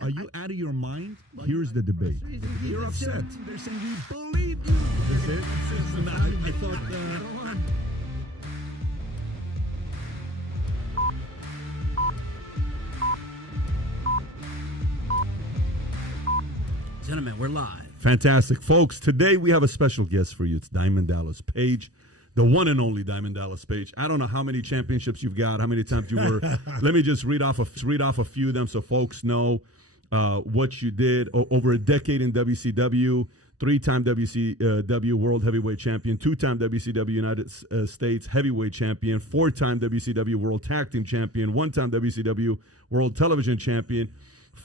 Are you out of your mind? Here's the debate. You're upset. They're saying we believe you. That's it? I thought... Gentlemen, we're live. Fantastic. Folks, today we have a special guest for you. It's Diamond Dallas Page, the one and only Diamond Dallas Page. I don't know how many championships you've got, how many times you were. Let me just read off a few of them so folks know what you did. Over a decade in WCW, 3-time WCW World Heavyweight Champion, 2-time WCW United States Heavyweight Champion, 4-time WCW World Tag Team Champion, 1-time WCW World Television Champion,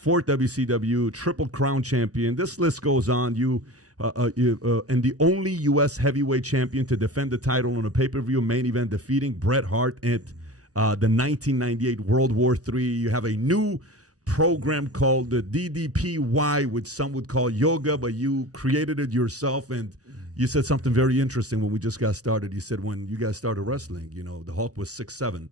4th WCW Triple Crown Champion. This list goes on. You and the only U.S. heavyweight champion to defend the title on a pay-per-view main event, defeating Bret Hart at the 1998 World War III. You have a new program called the DDPY, which some would call yoga, but you created it yourself. And you said something very interesting when we just got started. You said when you guys started wrestling, you know, the Hulk was 6'7",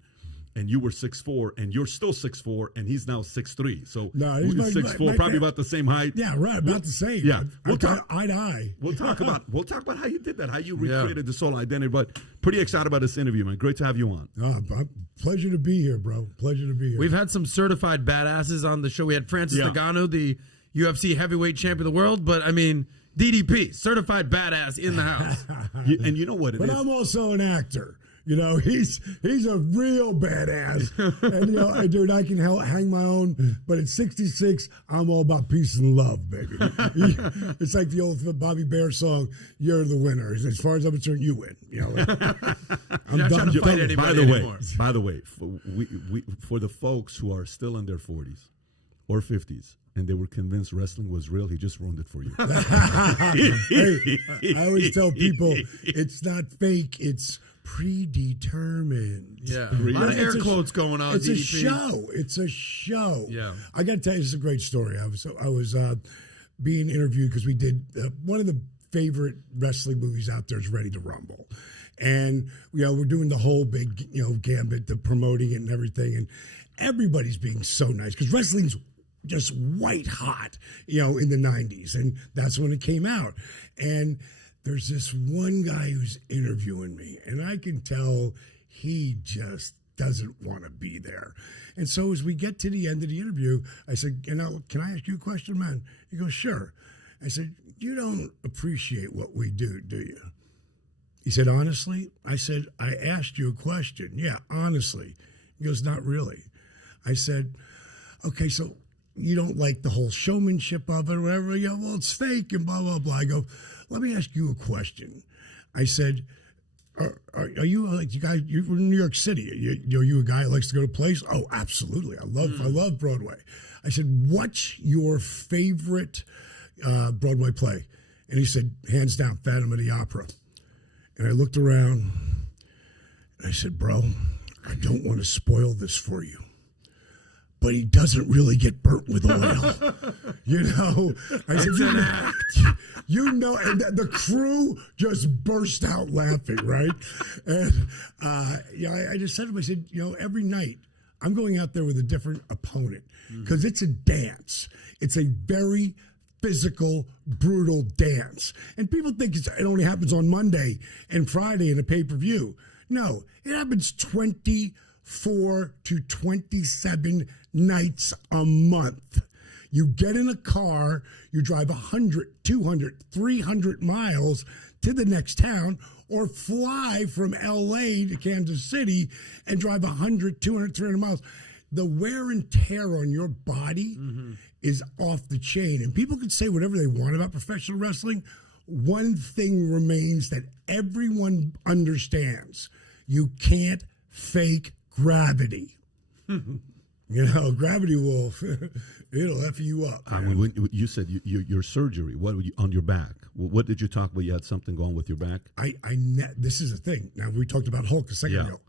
and you were 6'4", and you're still 6'4", and he's now 6'3". So he's 6'4", probably about the same height. Yeah, right, about the same. Yeah, we'll talk eye to eye. We'll talk about how you did that, how you recreated this whole identity. But pretty excited about this interview, man. Great to have you on. Pleasure to be here, bro. Pleasure to be here. We've had some certified badasses on the show. We had Francis Ngannou, the UFC heavyweight champion of the world, but I mean DDP, certified badass in the house. And you know what it is? But I'm also an actor. You know, he's a real badass. And, you know, dude, I can hang my own. But at 66, I'm all about peace and love, baby. It's like the old Bobby Bear song, "You're the winner." As far as I'm concerned, you win. You know, I'm done to fight anybody anymore. By the way, for the folks who are still in their 40s or 50s, and they were convinced wrestling was real, he just ruined it for you. Hey, I always tell people, it's not fake, it's predetermined. Yeah, a lot of air quotes going on. It's DDP. It's a show. Yeah, I got to tell you, this is a great story. I was being interviewed because we did one of the favorite wrestling movies out there is Ready to Rumble, and you know we're doing the whole big gambit, the promoting it and everything, and everybody's being so nice because wrestling's just white hot, in the 90s, and that's when it came out, and there's this one guy who's interviewing me, and I can tell he just doesn't want to be there. And so as we get to the end of the interview, I said, can I ask you a question, man? He goes, sure. I said, you don't appreciate what we do you? He said, honestly? I said, I asked you a question. Yeah, honestly. He goes, not really. I said, okay, so you don't like the whole showmanship of it or whatever? Well, it's fake and blah, blah, blah. I go, let me ask you a question. I said, are you like you guys? You're in New York City. Are you a guy who likes to go to plays? Oh, absolutely. I love Broadway. I said, what's your favorite Broadway play? And he said, hands down, Phantom of the Opera. And I looked around. And I said, bro, I don't want to spoil this for you, but he doesn't really get burnt with oil. I said, an act. And the crew just burst out laughing, right? And I just said to him, I said, every night I'm going out there with a different opponent because it's a dance. It's a very physical, brutal dance. And people think it only happens on Monday and Friday in a pay-per-view. No, it happens 24 to 27 nights a month. You get in a car, you drive 100, 200, 300 miles to the next town, or fly from LA to Kansas City and drive 100, 200, 300 miles. The wear and tear on your body is off the chain. And people can say whatever they want about professional wrestling. One thing remains that everyone understands. You can't fake gravity. Gravity will, it'll F you up. Man. I mean, when you said your surgery, what were you on your back? What did you talk about? You had something going with your back? This is the thing. Now, we talked about Hulk a second ago.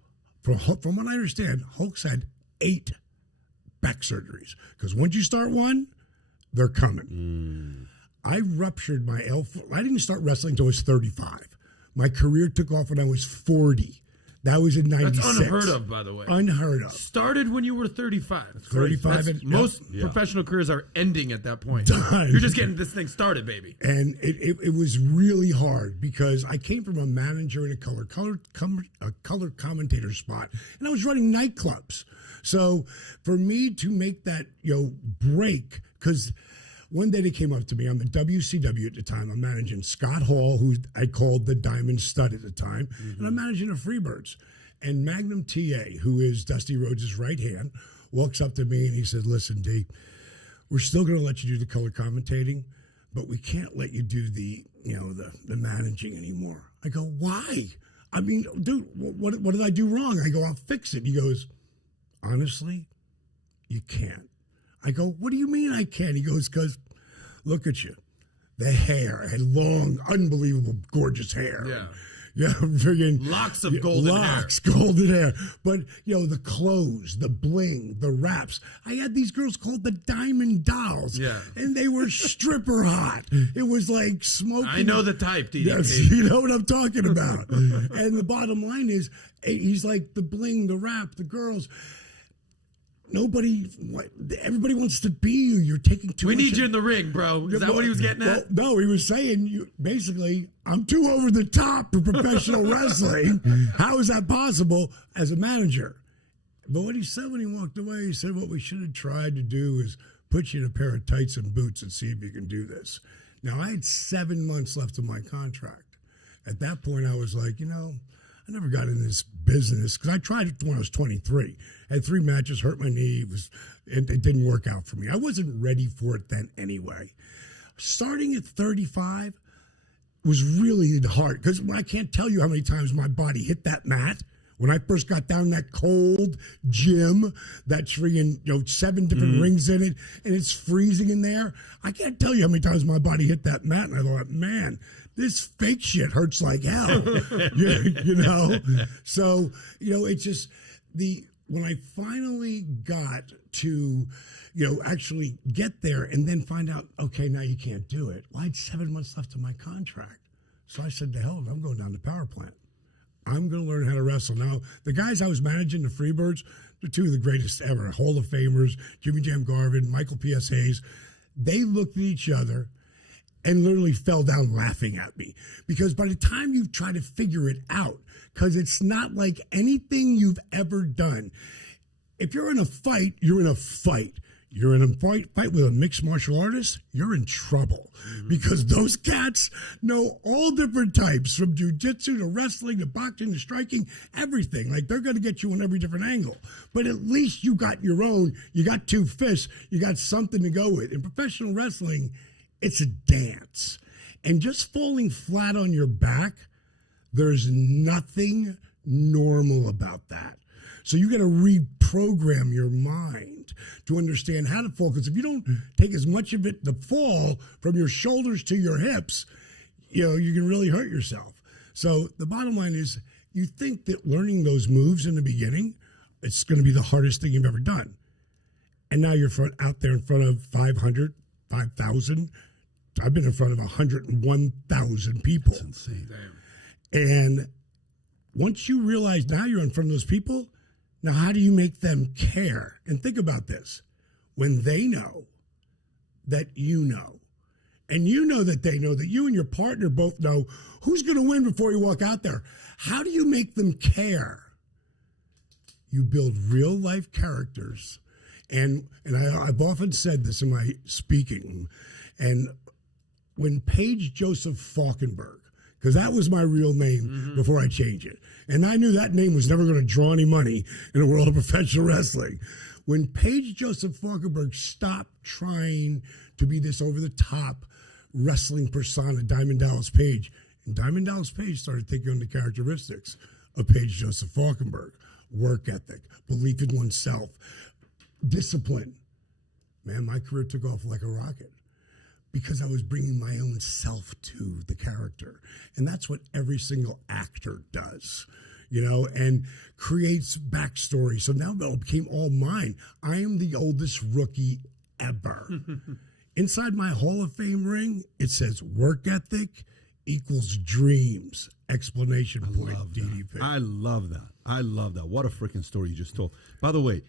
From what I understand, Hulk's had 8 back surgeries. Because once you start one, they're coming. I ruptured my L4. I didn't start wrestling until I was 35. My career took off when I was 40. That was in 96. That's unheard of, by the way. Unheard of. Started when you were 35. That's 35. That's, most professional careers are ending at that point. Done. You're just getting this thing started, baby. And it was really hard because I came from a manager in a color commentator spot, and I was running nightclubs. So for me to make that break, because one day they came up to me on the WCW at the time. I'm managing Scott Hall, who I called the Diamond Stud at the time, and I'm managing the Freebirds. And Magnum TA, who is Dusty Rhodes' right hand, walks up to me and he said, "Listen, D, we're still going to let you do the color commentating, but we can't let you do the managing anymore." I go, "Why? I mean, dude, what did I do wrong?" I go, "I'll fix it." He goes, "Honestly, you can't." I go, "What do you mean I can't?" He goes, "Because look at you. The hair, had long, unbelievable, gorgeous hair. Yeah, friggin' locks of golden hair. But, the clothes, the bling, the wraps. I had these girls called the Diamond Dolls. Yeah. And they were stripper hot. It was like smoking. I know the type, DDP. Yes, you know what I'm talking about. And the bottom line is, he's like the bling, the wrap, the girls. Everybody wants to be you. You're taking too much. We need you in the ring, bro. Is that what he was getting at? No, he was saying, basically, I'm too over the top for professional wrestling. How is that possible as a manager? But what he said when he walked away, he said, what we should have tried to do is put you in a pair of tights and boots and see if you can do this. Now, I had 7 months left of my contract. At that point, I was like, I never got in this business because I tried it when I was 23. I had 3 matches, hurt my knee, it didn't work out for me. I wasn't ready for it then anyway. Starting at 35 was really hard because I can't tell you how many times my body hit that mat. When I first got down that cold gym, that's freaking 7 different rings in it, and it's freezing in there. I can't tell you how many times my body hit that mat, and I thought, man, this fake shit hurts like hell. So it's just when I finally got to actually get there and then find out, okay, now you can't do it. Well, I had 7 months left of my contract, so I said, to hell, I'm going down to power plant. I'm going to learn how to wrestle. Now, the guys I was managing, the Freebirds, they're 2 of the greatest ever. Hall of Famers, Jimmy Jam Garvin, Michael P.S. Hayes. They looked at each other and literally fell down laughing at me. Because by the time you try to figure it out, because it's not like anything you've ever done. If you're in a fight, you're in a fight. You're in a fight with a mixed martial artist, you're in trouble because those cats know all different types, from jiu-jitsu to wrestling to boxing to striking, everything. Like, they're going to get you on every different angle. But at least you got your own. You got 2 fists. You got something to go with. In professional wrestling, it's a dance. And just falling flat on your back, there's nothing normal about that. So you got to reprogram your mind to understand how to fall. Because if you don't take as much of it to fall from your shoulders to your hips, you can really hurt yourself. So the bottom line is, you think that learning those moves in the beginning, it's going to be the hardest thing you've ever done. And now you're out there in front of 500, 5,000. I've been in front of 101,000 people. That's insane. Damn. And once you realize now you're in front of those people, now how do you make them care? And think about this. When they know that you know, and you know that they know, that you and your partner both know who's going to win before you walk out there, how do you make them care? You build real life characters. And I've often said this in my speaking. And when Page Joseph Falkinburg, because that was my real name before I changed it, and I knew that name was never going to draw any money in the world of professional wrestling. When Page Joseph Falkinburg stopped trying to be this over-the-top wrestling persona, Diamond Dallas Page, and Diamond Dallas Page started taking on the characteristics of Page Joseph Falkinburg: work ethic, belief in oneself, discipline. Man, my career took off like a rocket because I was bringing my own self to the character. And that's what every single actor does, and creates backstory. So now it became all mine. I am the oldest rookie ever. Inside my Hall of Fame ring, it says work ethic, equals dreams, explanation point, DDP. I love that. I love that. What a freaking story you just told. By the way,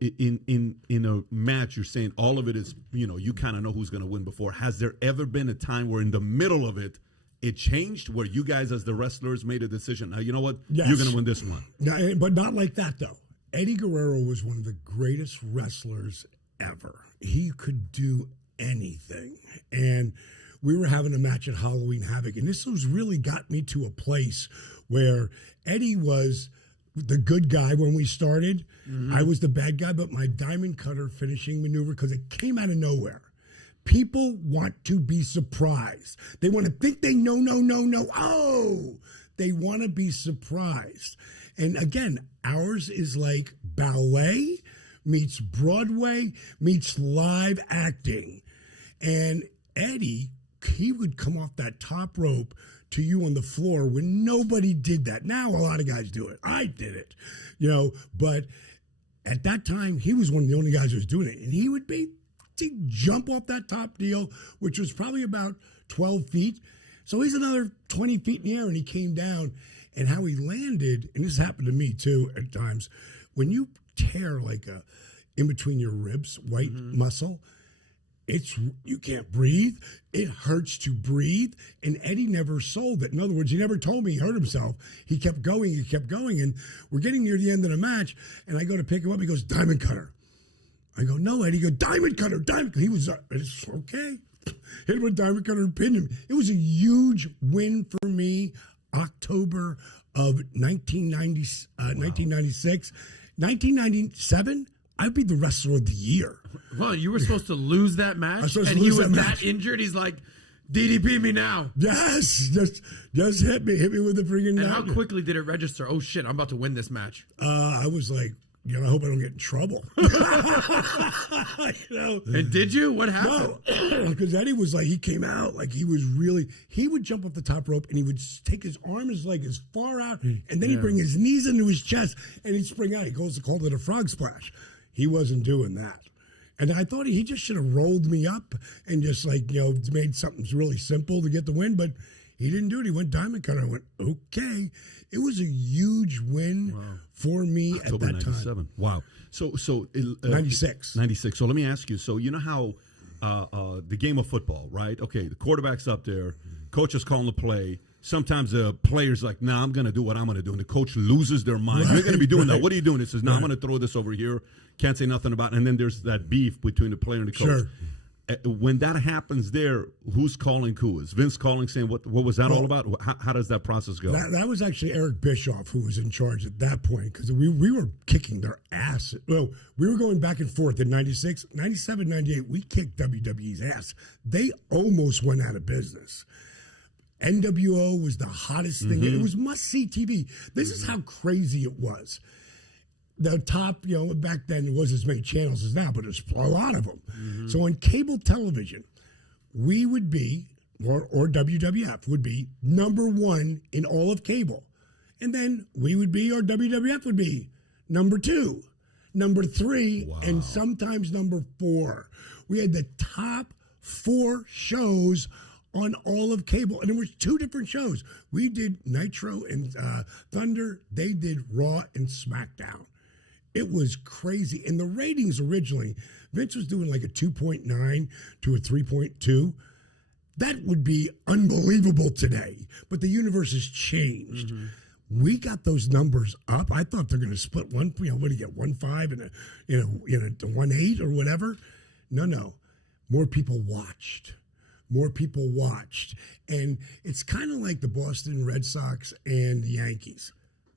in a match, you're saying all of it is, you kind of know who's going to win before. Has there ever been a time where in the middle of it, it changed, where you guys as the wrestlers made a decision? Now, you know what? Yes. You're going to win this one. No, but not like that, though. Eddie Guerrero was one of the greatest wrestlers ever. He could do anything. And we were having a match at Halloween Havoc, and this was really got me to a place where Eddie was the good guy when we started. I was the bad guy, but my diamond cutter finishing maneuver, because it came out of nowhere. People want to be surprised. They want to think they know. Oh, they want to be surprised. And again, ours is like ballet meets Broadway meets live acting. And Eddie, he would come off that top rope to you on the floor when nobody did that. Now a lot of guys do it. I did it, but at that time, he was one of the only guys who was doing it. And he'd jump off that top deal, which was probably about 12 feet. So he's another 20 feet in the air, and he came down. And how he landed, and this happened to me too at times, when you tear like in between your ribs, white muscle, you can't breathe. It hurts to breathe. And Eddie never sold it. In other words, he never told me he hurt himself. He kept going. And we're getting near the end of the match, and I go to pick him up. He goes, diamond cutter. I go, no, Eddie. He goes, diamond cutter. He was, it's okay. Hit him with a diamond cutter and pinned him. It was a huge win for me. October of 1996. 1997, I'd be the wrestler of the year. Well, you were supposed to lose that match, and he was that injured. He's like, DDP me now. Yes, just hit me with the freaking. And how quickly did it register? Oh shit, I'm about to win this match. I was like, I hope I don't get in trouble. And did you? What happened? No, because Eddie was like, he came out like he would jump off the top rope and he would take his arm, his leg as far out, and then he'd bring his knees into his chest and he'd spring out. He called it a frog splash. He wasn't doing that. And I thought he just should have rolled me up and just made something really simple to get the win, but he didn't do it. He went diamond cutter. I went, okay. It was a huge win for me October at that 97. time. Wow. So 96. 96. So let me ask you. So you know how the game of football, right? Okay, the quarterback's up there, coach is calling the play. Sometimes the player's like, nah, I'm going to do what I'm going to do. And the coach loses their mind. You're going to be doing that. What are you doing? He says, I'm going to throw this over here. Can't say nothing about it. And then there's that beef between the player and the coach. Sure. When that happens there, who's calling who? Is Vince calling, saying, what was that all about? How does that process go? That was actually Eric Bischoff who was in charge at that point, because we were kicking their ass. Well, we were going back and forth in 96, 97, 98. We kicked WWE's ass. They almost went out of business. NWO was the hottest thing. It was must-see TV. This is how crazy it was. The top, back then there wasn't as many channels as now, but there's a lot of them. So on cable television, we would be, or WWF would be, number one in all of cable. And then we would be, or WWF would be, number two, number three, and sometimes number four. We had the top 4 shows on all of cable. And there was 2 different shows. We did Nitro and Thunder. They did Raw and SmackDown. It was crazy. And the ratings originally, Vince was doing like a 2.9 to a 3.2. That would be unbelievable today. But the universe has changed. We got those numbers up. I thought they're going to split one, what do you get, 1.5 and a 1.8 or whatever. No. More people watched. And it's kind of like the Boston Red Sox and the Yankees.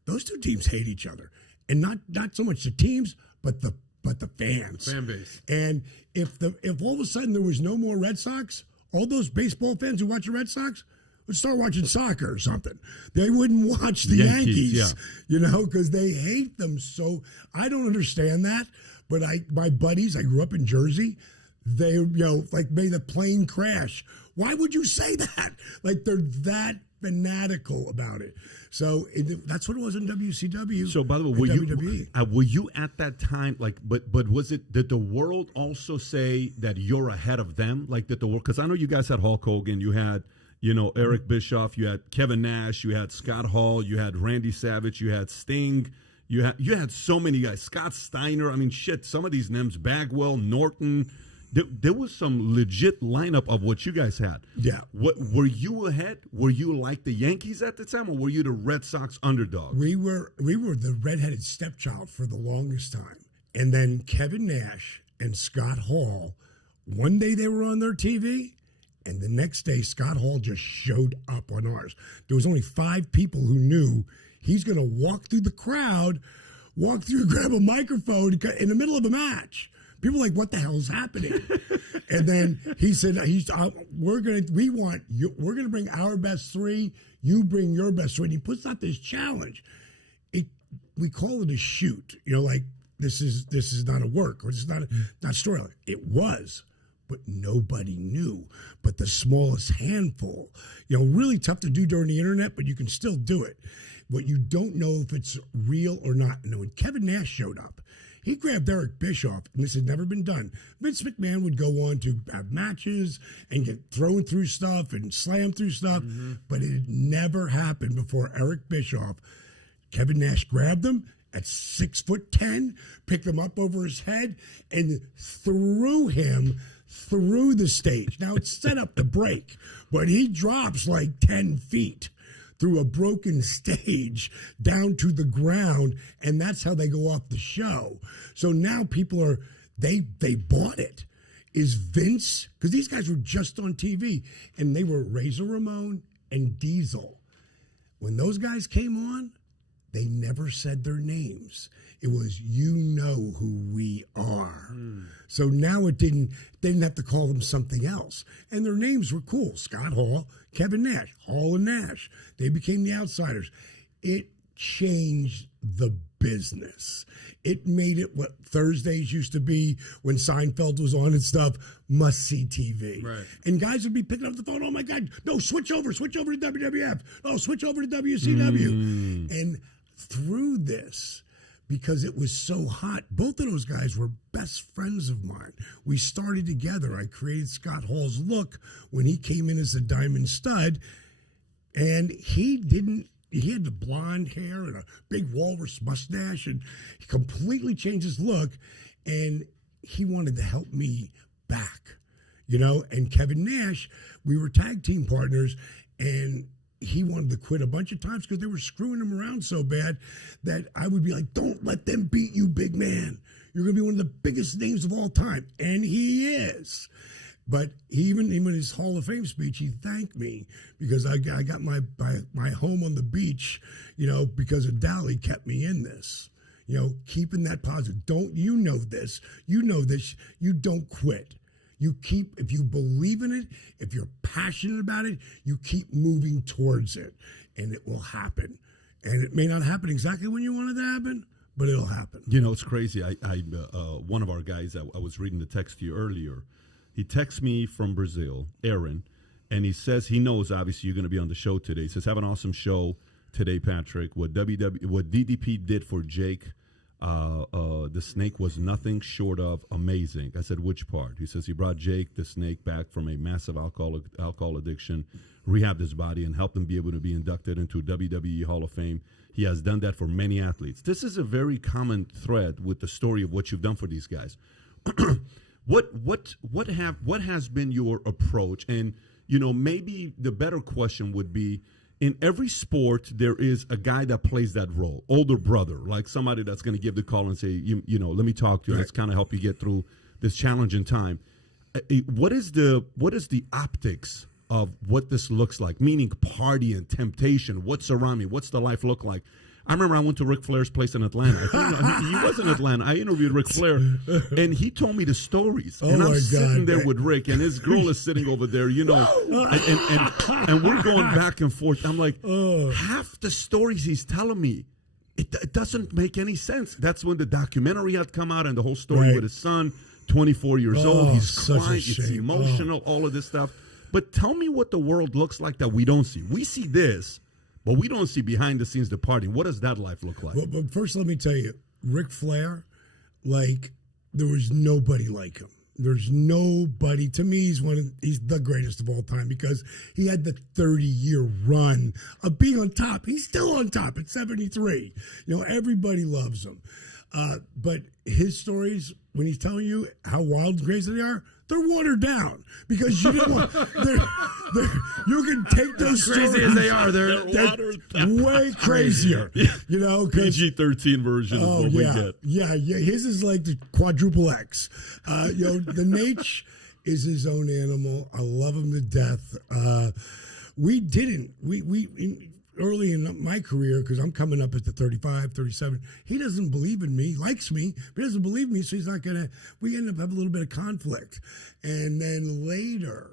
Those 2 teams hate each other. And not so much the teams, but the fans. Fan base. And if all of a sudden there was no more Red Sox, all those baseball fans who watch the Red Sox would start watching soccer or something. They wouldn't watch the Yankees, because they hate them. So I don't understand that. But my buddies, I grew up in Jersey. They, made a plane crash. Why would you say that? Like, they're that fanatical about it. So that's what it was in WCW. So, by the way, were you at that time? Like, but was it? Did the world also say that you're ahead of them? Like, did the world? Because I know you guys had Hulk Hogan, you had Eric Bischoff, you had Kevin Nash, you had Scott Hall, you had Randy Savage, you had Sting, you had so many guys. Scott Steiner. I mean, shit. Some of these names: Bagwell, Norton. There was some legit lineup of what you guys had. Yeah. What were you ahead? Were you like the Yankees at the time, or were you the Red Sox underdog? We were the redheaded stepchild for the longest time, and then Kevin Nash and Scott Hall. One day they were on their TV, and the next day Scott Hall just showed up on ours. There was only 5 people who knew he's going to walk through the crowd, grab a microphone in the middle of a match. People were like, what the hell's happening? And then he said, we're going to bring our best 3. You bring your best 3. And he puts out this challenge. We call it a shoot. Like this is not a work, or this is not a storyline. It was, but nobody knew. But the smallest handful, really tough to do during the internet, but you can still do it. But you don't know if it's real or not. And when Kevin Nash showed up, he grabbed Eric Bischoff, and this had never been done. Vince McMahon would go on to have matches and get thrown through stuff and slammed through stuff, but it had never happened before Eric Bischoff. Kevin Nash grabbed him at 6'10", picked him up over his head, and threw him through the stage. Now, it's set up to break, but he drops like 10 feet through a broken stage down to the ground, and that's how they go off the show. So now people they bought it. Is Vince, because these guys were just on TV, and they were Razor Ramon and Diesel. When those guys came on, they never said their names. It was, who we are. So now they didn't have to call them something else. And their names were cool. Scott Hall, Kevin Nash, Hall and Nash. They became the outsiders. It changed the business. It made it what Thursdays used to be when Seinfeld was on and stuff, must-see TV. Right. And guys would be picking up the phone, oh my God, no, switch over to WWF. No, switch over to WCW. And through this, because it was so hot, both of those guys were best friends of mine. We started together. I created Scott Hall's look when he came in as a diamond stud, and he had the blonde hair and a big walrus mustache, and he completely changed his look, and he wanted to help me back, and Kevin Nash, we were tag team partners, and he wanted to quit a bunch of times because they were screwing him around so bad that I would be like, don't let them beat you, big man. You're going to be one of the biggest names of all time. And he is. But even in his Hall of Fame speech, he thanked me because I got my home on the beach, because of Dally kept me in this. Keeping that positive. You know this, you don't quit. You keep, if you believe in it, if you're passionate about it, you keep moving towards it, and it will happen. And it may not happen exactly when you want it to happen, but it'll happen. It's crazy. One of our guys, I was reading the text to you earlier. He texts me from Brazil, Aaron, and he says he knows, obviously, you're going to be on the show today. He says, have an awesome show today, Patrick. What DDP did for Jake, the snake was nothing short of amazing. I said, which part? He says he brought Jake the snake back from a massive alcohol addiction, rehabbed his body, and helped him be able to be inducted into WWE Hall of Fame. He has done that for many athletes. This is a very common thread with the story of what you've done for these guys. What has been your approach? And maybe the better question would be, in every sport, there is a guy that plays that role, older brother, like somebody that's going to give the call and say, let me talk to you. Right. Let's kind of help you get through this challenging time. What is the optics of what this looks like? Meaning party and temptation. What's around me? What's the life look like? I remember I went to Ric Flair's place in Atlanta. He was in Atlanta. I interviewed Ric Flair, and he told me the stories. And I'm sitting there with Rick, and his girl is sitting over there, and we're going back and forth. I'm like, half the stories he's telling me, it doesn't make any sense. That's when the documentary had come out, and the whole story with his son, 24 years old. He's crying. It's emotional, all of this stuff. But tell me what the world looks like that we don't see. We see this. But we don't see behind the scenes the party. What does that life look like? Well, but first, let me tell you, Ric Flair, there was nobody like him. There's nobody, to me, he's the greatest of all time because he had the 30-year run of being on top. He's still on top at 73. Everybody loves him. But his stories, when he's telling you how wild and crazy they are, they're watered down because you don't want. You can take those crazy stories, as they are. They're way crazier. PG-13 version of what we get. Yeah. His is like the quadruple X. The Nate is his own animal. I love him to death. Early in my career, because I'm coming up at the 35, 37, he doesn't believe in me, likes me, but doesn't believe me, so he's not going to, we end up having a little bit of conflict. And then later,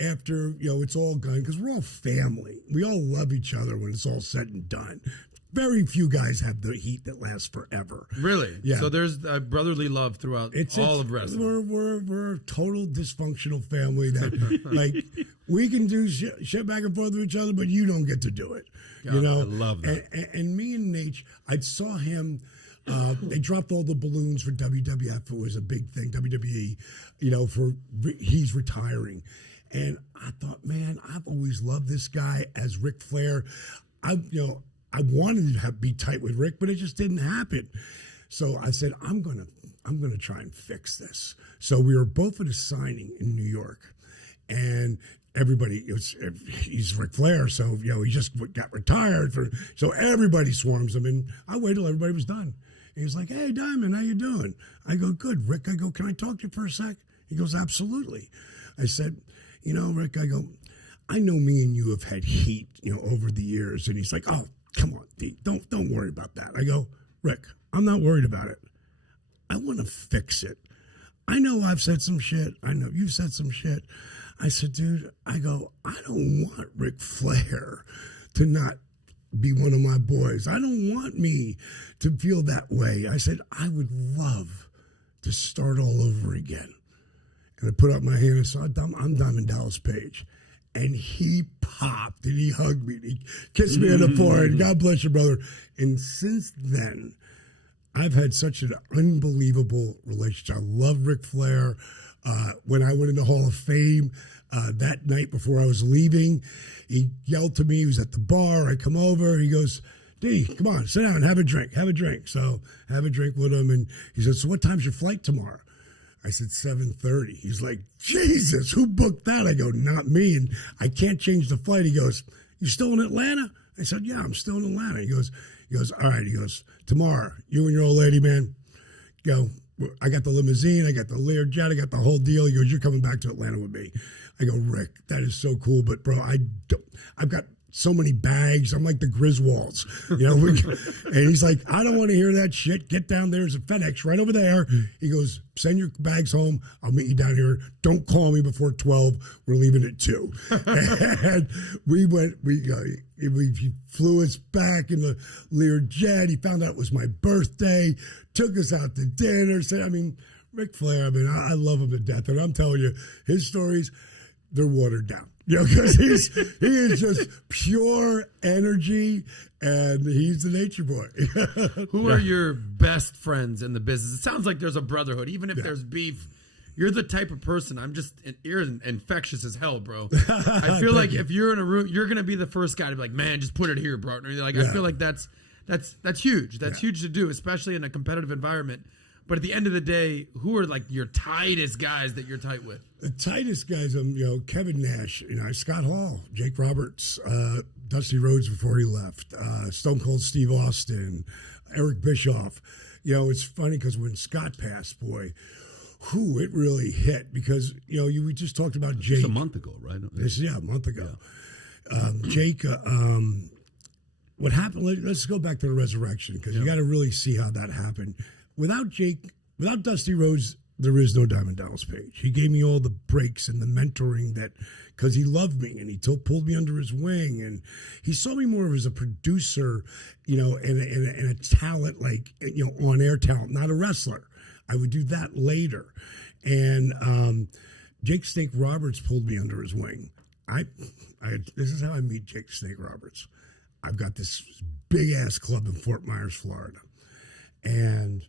after, it's all gone, because we're all family. We all love each other when it's all said and done. Very few guys have the heat that lasts forever. Really? Yeah. So there's a brotherly love throughout all of wrestling. We're a total dysfunctional family that, we can do shit back and forth with each other, but you don't get to do it. I love that. And me and Nate, I saw him. They dropped all the balloons for WWF. It was a big thing. WWE, he's retiring. And I thought, man, I've always loved this guy as Ric Flair. I wanted to be tight with Rick, but it just didn't happen. So I said, I'm gonna try and fix this. So we were both at a signing in New York, and everybody, he's Ric Flair, so he just got retired. So everybody swarms him, and I waited till everybody was done. And he's like, "Hey, Diamond, how you doing?" I go, "Good, Rick." I go, "Can I talk to you for a sec?" He goes, "Absolutely." I said, Rick, I go, "I know me and you have had heat, over the years," and he's like, "Oh, come on, D, don't worry about that." I go, "Rick, I'm not worried about it. I want to fix it. I know I've said some shit. I know you've said some shit." I said, "Dude," I go, "I don't want Ric Flair to not be one of my boys. I don't want me to feel that way." I said, "I would love to start all over again." And I put up my hand and saw, I'm Diamond Dallas Page. And he popped and he hugged me and he kissed me on the forehead. God bless you, brother. And since then, I've had such an unbelievable relationship. I love Ric Flair. When I went in the Hall of Fame that night before I was leaving, he yelled to me. He was at the bar. I come over. He goes, "D, come on, sit down, have a drink. So have a drink with him. And he said, "So what time's your flight tomorrow?" I said, 7:30. He's like, "Jesus, who booked that?" I go, "Not me, and I can't change the flight." He goes, "You still in Atlanta?" I said, "Yeah, I'm still in Atlanta." He goes, "All right." He goes, "Tomorrow, you and your old lady, man, go. I got the limousine, I got the Lear jet, I got the whole deal." He goes, "You're coming back to Atlanta with me." I go, "Rick, that is so cool, but bro, I've got so many bags. I'm like the Griswolds, And he's like, "I don't want to hear that shit. Get down there. There's a FedEx right over there." He goes, "Send your bags home. I'll meet you down here. Don't call me before 12. We're leaving at 2. And we flew us back in the Lear jet. He found out it was my birthday, took us out to dinner. Ric Flair, I love him to death. And I'm telling you, his stories, they're watered down. Because he is just pure energy, and he's the nature boy. Who are your best friends in the business? It sounds like there's a brotherhood, even if there's beef. You're the type of person. You're infectious as hell, bro. I feel like if you're in a room, you're gonna be the first guy to be like, "Man, just put it here, bro." And you're like, I feel like that's huge. That's huge to do, especially in a competitive environment. But at the end of the day, who are like your tightest guys that you're tight with? The tightest guys, Kevin Nash, Scott Hall, Jake Roberts, Dusty Rhodes before he left, Stone Cold Steve Austin, Eric Bischoff. It's funny because when Scott passed, boy, it really hit because we just talked about Jake. Just a month ago, right? A month ago. Yeah. Jake, what happened? Let's go back to the resurrection because you got to really see how that happened. Without Dusty Rhodes, there is no Diamond Dallas Page. He gave me all the breaks and the mentoring because he loved me and he pulled me under his wing and he saw me more as a producer, and a talent on air talent, not a wrestler. I would do that later. And Jake Snake Roberts pulled me under his wing. This is how I meet Jake Snake Roberts. I've got this big ass club in Fort Myers, Florida, and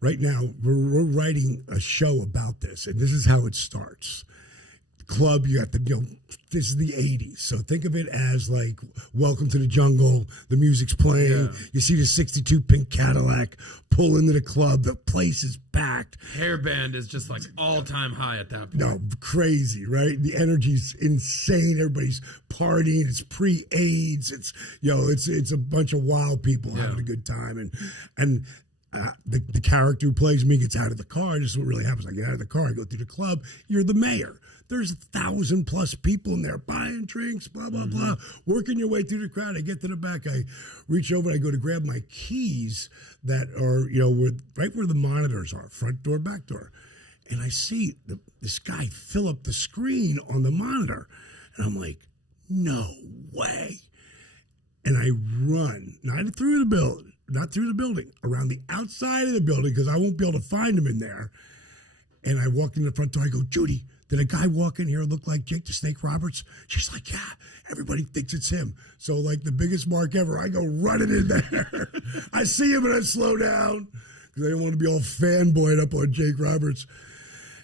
right now we're writing a show about this, and this is how it starts. Club, you got this is the 80s, so think of it as like Welcome to the Jungle. The music's playing, you see the 62 pink Cadillac pull into the club, the place is packed. Hairband is just like all-time high at that point. No, crazy, right? The energy's insane. Everybody's partying. It's pre-AIDS. It's it's a bunch of wild people having a good time, and the character who plays me gets out of the car. This is what really happens. I get out of the car, I go through the club. You're the mayor. There's 1,000+ people in there buying drinks, blah, blah, blah, working your way through the crowd. I get to the back. I reach over. I go to grab my keys that are, right where the monitors are, front door, back door. And I see this guy fill up the screen on the monitor. And I'm like, no way. And I run, not through the building, around the outside of the building, because I won't be able to find him in there. And I walk in the front door. I go, Judy, did a guy walk in here look like Jake the Snake Roberts? She's like, yeah, everybody thinks it's him. So like the biggest mark ever, I go running in there. I see him and I slow down because I don't want to be all fanboyed up on Jake Roberts.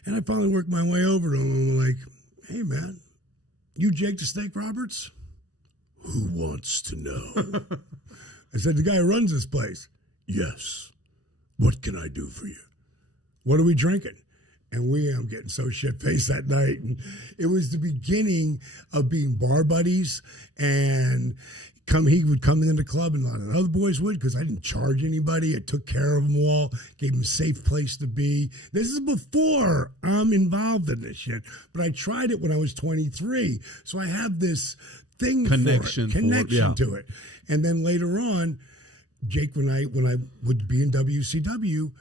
And I finally work my way over to him. I'm like, hey, man, you Jake the Snake Roberts? Who wants to know? I said, the guy who runs this place. Yes. What can I do for you? What are we drinking? And I'm getting so shit-faced that night. And it was the beginning of being bar buddies. And he would come into the club, and a lot of the other boys would, because I didn't charge anybody. I took care of them all, gave them a safe place to be. This is before I'm involved in this shit. But I tried it when I was 23. So I have this thing connection to it. And then later on, Jake, when I would be in WCW,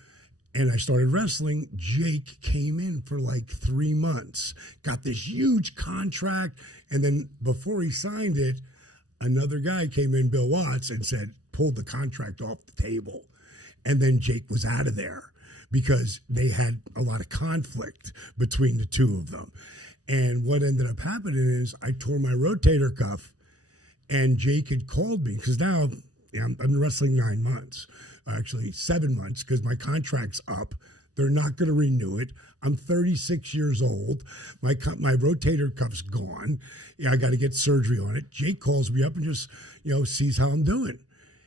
and I started wrestling, Jake came in for like 3 months, got this huge contract, and then before he signed it, another guy came in, Bill Watts, and pulled the contract off the table. And then Jake was out of there because they had a lot of conflict between the two of them. And what ended up happening is I tore my rotator cuff, and Jake had called me, because now I'm wrestling 9 months. Actually 7 months, because my contract's up. They're not going to renew it. I'm 36 years old. My rotator cuff's gone. I got to get surgery on it. Jake calls me up and just, sees how I'm doing.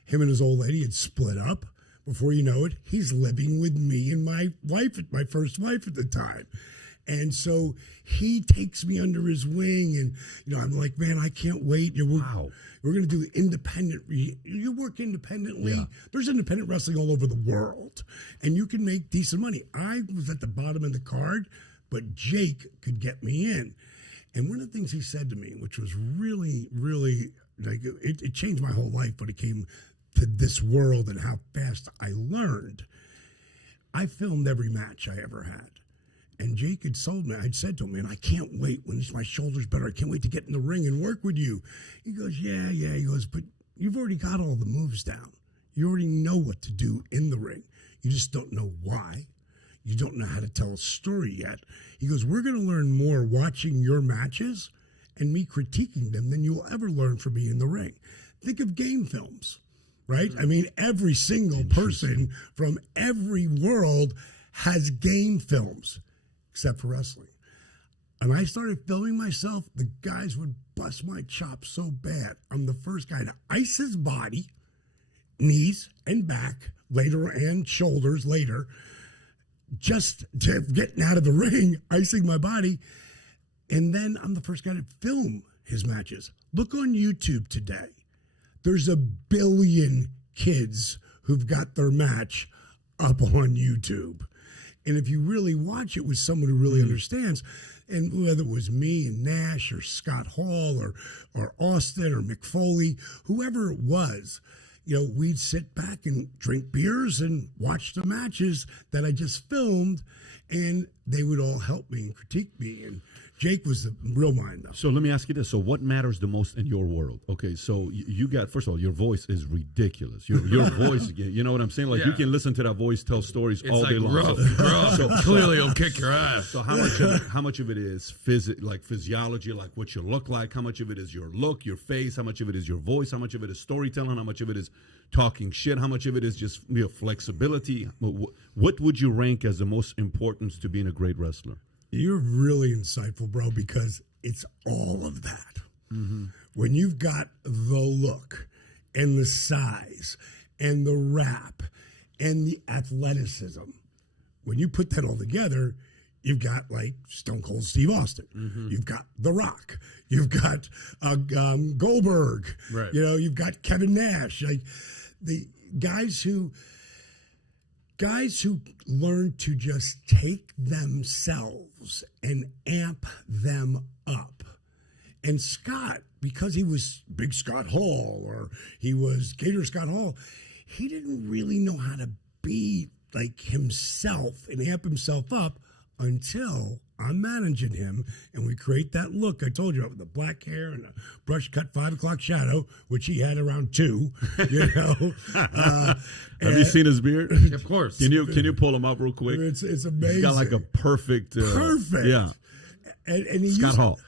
Him and his old lady had split up. Before you know it, he's living with me and my first wife at the time. And so he takes me under his wing, and I'm like, man, I can't wait. We're going to do independent. You work independently. Yeah. There's independent wrestling all over the world, and you can make decent money. I was at the bottom of the card, but Jake could get me in. And one of the things he said to me, which was really, really, like, it changed my whole life when it came to this world and how fast I learned. I filmed every match I ever had. And Jake had I'd said to him, man, I can't wait when my shoulder's better. I can't wait to get in the ring and work with you. He goes, yeah. He goes, but you've already got all the moves down. You already know what to do in the ring. You just don't know why. You don't know how to tell a story yet. He goes, we're going to learn more watching your matches and me critiquing them than you'll ever learn from me in the ring. Think of game films, right? I mean, every single person from every world has game films, except for wrestling. And I started filming myself. The guys would bust my chops so bad. I'm the first guy to ice his body, knees and back later, and shoulders later, just to getting out of the ring, icing my body. And then I'm the first guy to film his matches. Look on YouTube today. There's 1 billion kids who've got their match up on YouTube. And if you really watch it with someone who really understands, and whether it was me and Nash or Scott Hall or Austin or Mick Foley, whoever it was, we'd sit back and drink beers and watch the matches that I just filmed. and they would all help me and critique me. And Jake was the real mind, though. So let me ask you this. So what matters the most in your world? Okay, so you got, first of all, your voice is ridiculous. Your voice, you know what I'm saying? Like, you can listen to that voice tell stories all day long. Rough. So clearly it'll kick your ass. So how much of it is physiology, like what you look like? How much of it is your look, your face? How much of it is your voice? How much of it is storytelling? How much of it is talking shit? How much of it is just flexibility? What would you rank as the most important to being a great wrestler? You're really insightful, bro, because it's all of that. Mm-hmm. When you've got the look and the size and the rap and the athleticism, when you put that all together, you've got like Stone Cold Steve Austin. Mm-hmm. You've got The Rock. You've got Goldberg. Right. You've got Kevin Nash. Like the guys who learn to just take themselves and amp them up. And Scott, because he was Big Scott Hall or he was Gator Scott Hall, he didn't really know how to be like himself and amp himself up until I'm managing him and we create that look I told you about with the black hair and a brush cut 5 o'clock shadow, which he had around 2. Have you seen his beard? Of course. Can you pull him up real quick? It's amazing. He's got like a perfect. Yeah. And he Scott Hall.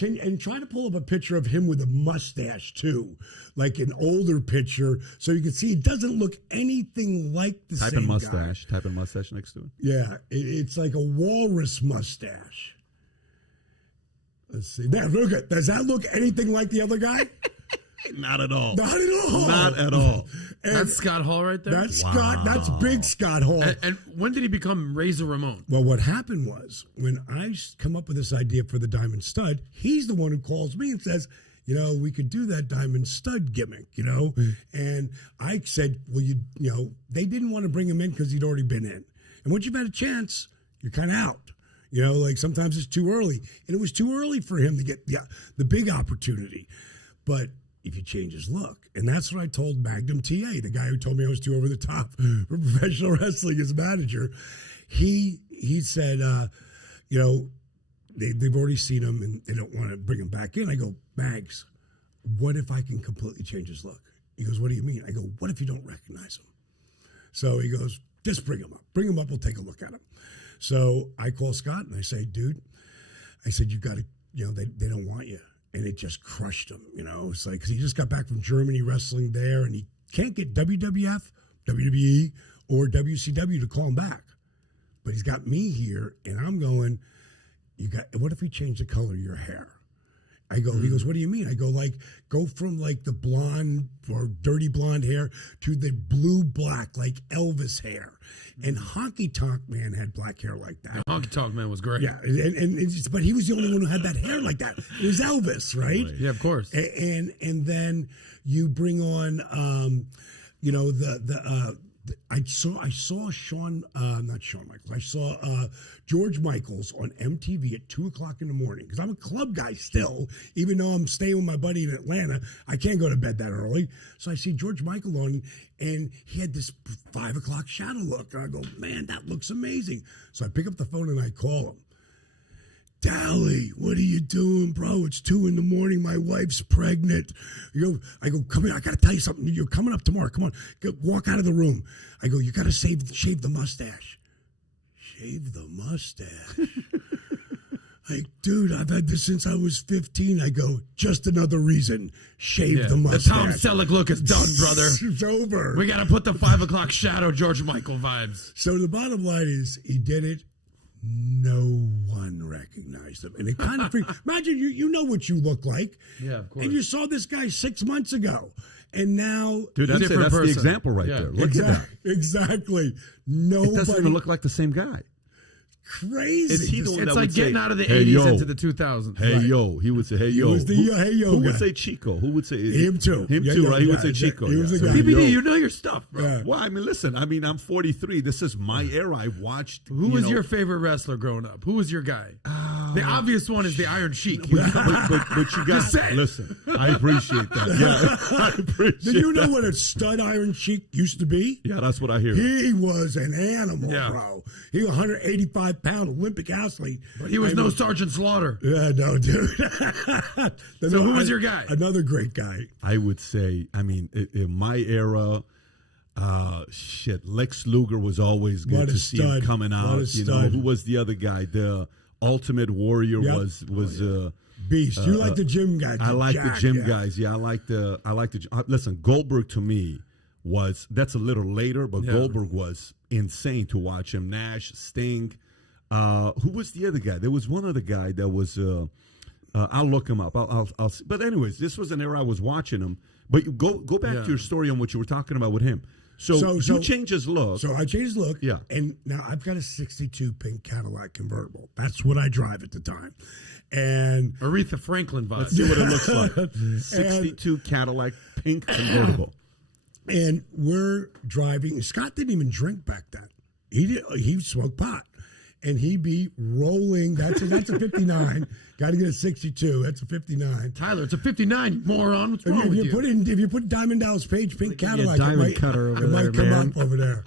And try to pull up a picture of him with a mustache too, like an older picture, so you can see it doesn't look anything like the same guy. Type in mustache next to it. Yeah, it's like a walrus mustache. Let's see. There, look at. Does that look anything like the other guy? Not at all. Not at all. Not at all. And that's Scott Hall right there? That's Scott. That's Big Scott Hall. And when did he become Razor Ramon? Well, what happened was when I come up with this idea for the Diamond Stud, he's the one who calls me and says, we could do that Diamond Stud gimmick, And I said, well, they didn't want to bring him in because he'd already been in. And once you've had a chance, you're kind of out. Like sometimes it's too early. And it was too early for him to get the big opportunity. But if you change his look. And that's what I told Magnum TA, the guy who told me I was too over the top for professional wrestling as a manager. He said, they've already seen him and they don't want to bring him back in. I go, Mags, what if I can completely change his look? He goes, what do you mean? I go, what if you don't recognize him? So he goes, just bring him up. Bring him up, we'll take a look at him. So I call Scott and I say, dude, I said, you got to, they don't want you. And it just crushed him, It's like, because he just got back from Germany wrestling there, and he can't get WWF, WWE, or WCW to call him back. But he's got me here, and I'm going, what if we change the color of your hair? I go, he goes, what do you mean? I go, go from the blonde or dirty blonde hair to the blue black, like Elvis hair. And Honky Tonk Man had black hair like that. Honky Tonk Man was great. Yeah, but he was the only one who had that hair like that. It was Elvis, right? Yeah, of course. And then you bring on, I saw not Shawn Michaels. I saw George Michaels on MTV at 2:00 in the morning because I'm a club guy still, even though I'm staying with my buddy in Atlanta. I can't go to bed that early, so I see George Michael on, and he had this 5 o'clock shadow look. And I go, man, that looks amazing. So I pick up the phone and I call him. Dally, what are you doing, bro? It's 2 in the morning. My wife's pregnant. I go, come here. I got to tell you something. You're coming up tomorrow. Come on. Walk out of the room. I go, you got to shave the mustache. Shave the mustache? Like, dude, I've had this since I was 15. I go, just another reason. Shave the mustache. The Tom Selleck look is done, brother. It's over. We got to put the 5 o'clock shadow George Michael vibes. So the bottom line is he did it. No one recognized him. And it kind of freaked. Imagine you know what you look like. Yeah, of course. And you saw this guy 6 months ago. And now... Dude, that's the example right there. Look at that. Exactly. Nobody... It doesn't even look like the same guy. Crazy. It's like getting out of the 80s into the 2000s. Hey, right. Yo. He would say, hey, yo. He was the hey, yo Who guy. would say Chico? Who would say... Him too. Him too, right? He would say Chico. He was the guy. PBD, you know your stuff, bro. Yeah. Well, I mean, listen. I'm 43. This is my era. I've watched... Who was your favorite wrestler growing up? Who was your guy? The obvious one is the Iron Sheik. but you got listen. I appreciate that. Yeah, I appreciate. Did you know that. what a stud Iron Sheik used to be? Yeah, that's what I hear. He was an animal, bro. He was a 185-pound Olympic athlete. But he was no Sergeant Slaughter. Yeah, no, dude. So who was your guy? Another great guy. I would say, I mean, in my era, Lex Luger was always good to see him coming out. You know, who was the other guy? The Ultimate Warrior was Beast. You like the gym guys? I like the gym guys. Yeah, I like the. Listen, Goldberg to me that's a little later, but Goldberg was insane to watch him. Nash, Sting. Who was the other guy? There was one other guy that was. I'll look him up. I'll see. But anyways, this was an era I was watching him. But you go back to your story on what you were talking about with him. So you changed his look. So I changed his look. Yeah. And now I've got a 62 pink Cadillac convertible. That's what I drive at the time. And Aretha Franklin vibe. Let's see what it looks like. 62 Cadillac pink convertible. And we're driving. Scott didn't even drink back then. He smoked pot. And he'd be rolling. That's a 59. Got to get a 62. That's a 59. Tyler, it's a 59, you moron. What's wrong with you? If you put Diamond Dallas Page pink Cadillac, it might come up over there.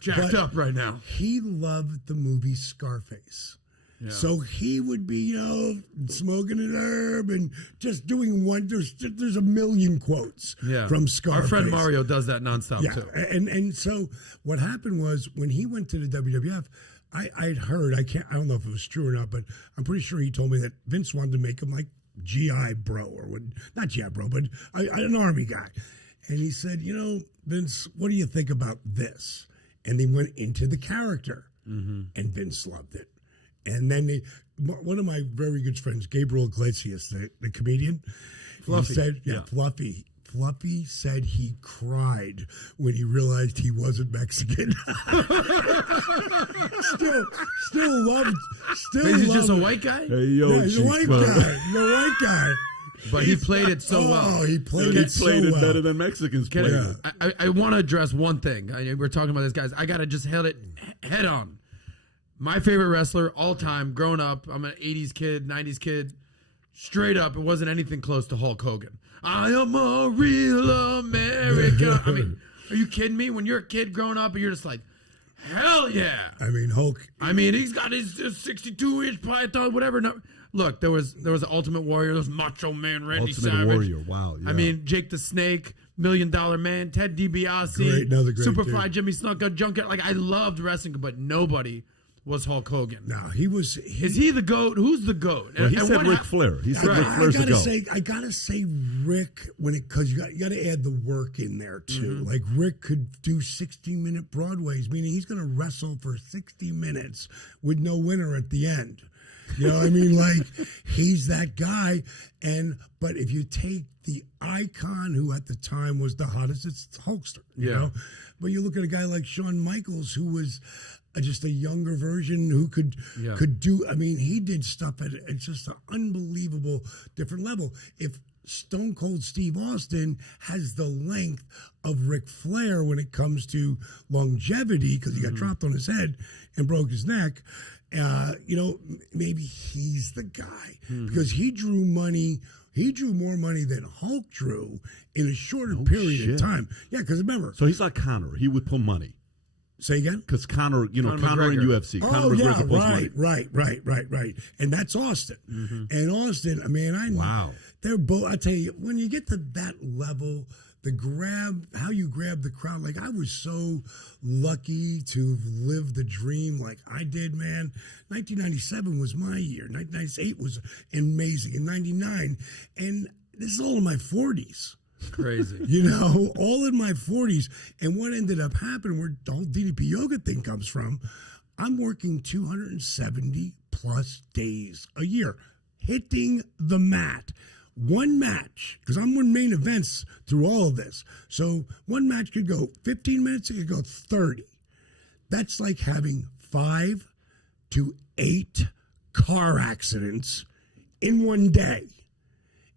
Jacked up right now. He loved the movie Scarface. Yeah. So he would be, smoking an herb and just doing one. There's a million quotes from Scarface. Our friend Mario does that nonstop too. And so what happened was when he went to the WWF, I'd heard, I don't know if it was true or not, but I'm pretty sure he told me that Vince wanted to make him like GI Bro not GI Bro, but an army guy. And he said, Vince, what do you think about this? And they went into the character, and Vince loved it. And then one of my very good friends, Gabriel Iglesias, the comedian, Fluffy. He said, Fluffy. Fluffy said he cried when he realized he wasn't Mexican. still loved. He's just a white guy? Hey, yo, he's a white guy. But he played it so well. Oh, he played it better than Mexicans play it. I want to address one thing. We're talking about this, guys. I got to just hit it head on. My favorite wrestler all time, growing up, I'm an 80s kid, 90s kid. Straight up, it wasn't anything close to Hulk Hogan. I am a real American. I mean, are you kidding me? When you're a kid growing up and you're just like, hell yeah. I mean, Hulk. I mean, he's got his 62-inch python, whatever. No, look, there was an Ultimate Warrior. There was Macho Man, Randy Savage. Ultimate Warrior, wow. Yeah. I mean, Jake the Snake, $1 Million Man, Ted DiBiase, another great Superfly dude. Jimmy Snuka, Junkyard. Like, I loved wrestling, but nobody was Hulk Hogan. No, he was. Is he the GOAT? Who's the GOAT? Well, he said Ric Flair. He said Ric Flair's the GOAT. I gotta say Rick because you got to add the work in there too. Like Rick could do 60-minute Broadways, meaning he's going to wrestle for 60 minutes with no winner at the end. You know what I mean? Like he's that guy. But if you take the icon who at the time was the hottest, it's Hulkster. You know? But you look at a guy like Shawn Michaels who was just a younger version who could do. I mean, he did stuff at just an unbelievable different level. If Stone Cold Steve Austin has the length of Ric Flair when it comes to longevity because he got dropped on his head and broke his neck, maybe he's the guy because he drew money. He drew more money than Hulk drew in a shorter period of time. Yeah, because remember. So he's like Conor. He would put money. Say again? Because Conor in UFC. Conor Right. And that's Austin. And Austin, I mean, they're both, I tell you, when you get to that level, how you grab the crowd, like I was so lucky to have lived the dream like I did, man. 1997 was my year. 1998 was amazing. In 99, and this is all in my 40s. Crazy. All in my 40s. And what ended up happening, where the whole DDP yoga thing comes from, I'm working 270 plus days a year, hitting the mat. One match, because I'm in main events through all of this. So one match could go 15 minutes, it could go 30. That's like having 5 to 8 car accidents in one day.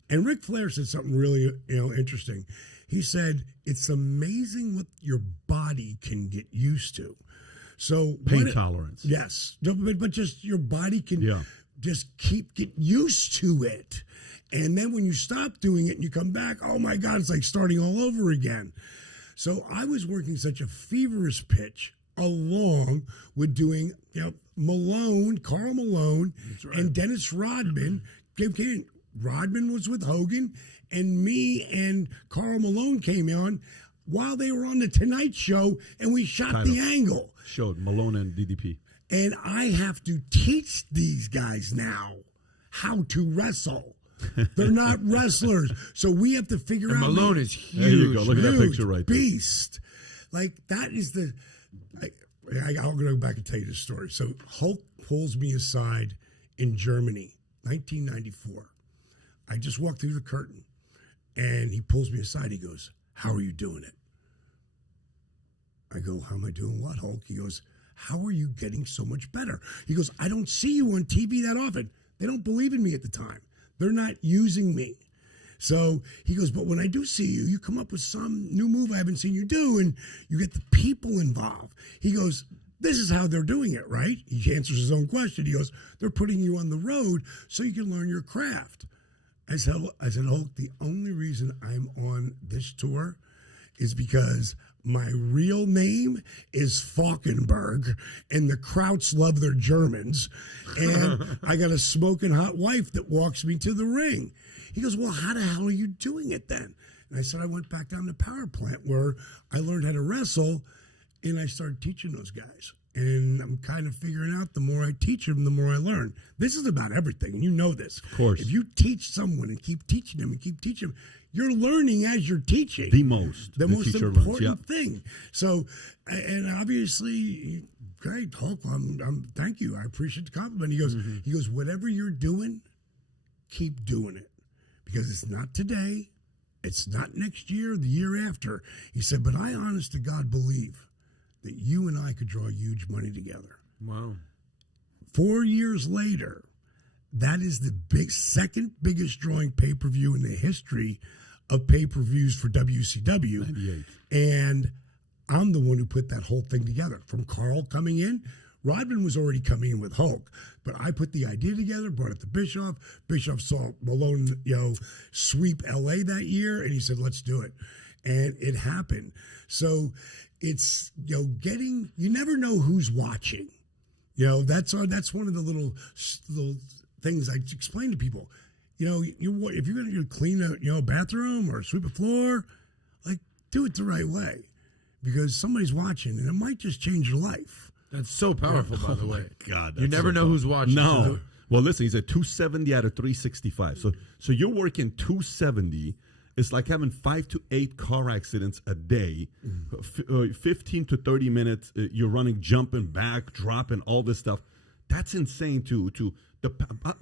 And Ric Flair said something really, interesting. He said, it's amazing what your body can get used to. So pain tolerance. Yes. No, but just your body can just get used to it. And then when you stop doing it and you come back, oh my God, it's like starting all over again. So I was working such a feverish pitch along with doing, Malone, Carl Malone, right, and Dennis Rodman. Rodman was with Hogan, and me and Carl Malone came on while they were on the Tonight Show, and we shot the angle. Showed Malone and DDP. And I have to teach these guys now how to wrestle. They're not wrestlers. So we have to figure out. Malone is huge. There you go. Look at that picture right there. Beast. Like, that is the. I'll go back and tell you the story. So Hulk pulls me aside in Germany, 1994. I just walked through the curtain, and he pulls me aside. He goes, "How are you doing it?" I go, "How am I doing what, Hulk?" He goes, "How are you getting so much better?" He goes, "I don't see you on TV that often." They don't believe in me at the time. They're not using me. So he goes, "But when I do see you, you come up with some new move I haven't seen you do, and you get the people involved." He goes, "This is how they're doing it, right?" He answers his own question. He goes, "They're putting you on the road so you can learn your craft." I said, "Hulk, the only reason I'm on this tour is because my real name is Falkinburg, and the Krauts love their Germans, and I got a smoking hot wife that walks me to the ring." He goes, "Well, how the hell are you doing it then?" And I said, "I went back down to power plant where I learned how to wrestle, and I started teaching those guys. And I'm kind of figuring out the more I teach them, the more I learn." This is about everything, and you know this. Of course. If you teach someone and keep teaching them, you're learning as you're teaching. The most important thing. So, and obviously, great, Hulk, thank you. I appreciate the compliment. He goes, "Whatever you're doing, keep doing it. Because it's not today, it's not next year, the year after." He said, "But I honest to God believe that you and I could draw huge money together." Wow. 4 years later, that is the second biggest drawing pay-per-view in the history of pay-per-views for WCW. 98. And I'm the one who put that whole thing together. From Carl coming in, Rodman was already coming in with Hulk, but I put the idea together, brought it to Bischoff. Bischoff saw Malone, sweep LA that year, and he said, "Let's do it." And it happened. So it's, you never know who's watching. That's one of the little things I explain to people. If you're going to clean a bathroom or sweep a floor, like, do it the right way, because somebody's watching, and it might just change your life. That's so powerful, by the way. God, you never know who's watching. No. Well, listen, he's at 270 out of 365. So you're working 270. It's like having 5 to 8 car accidents a day, 15 to 30 minutes. You're running, jumping back, dropping, all this stuff. That's insane. The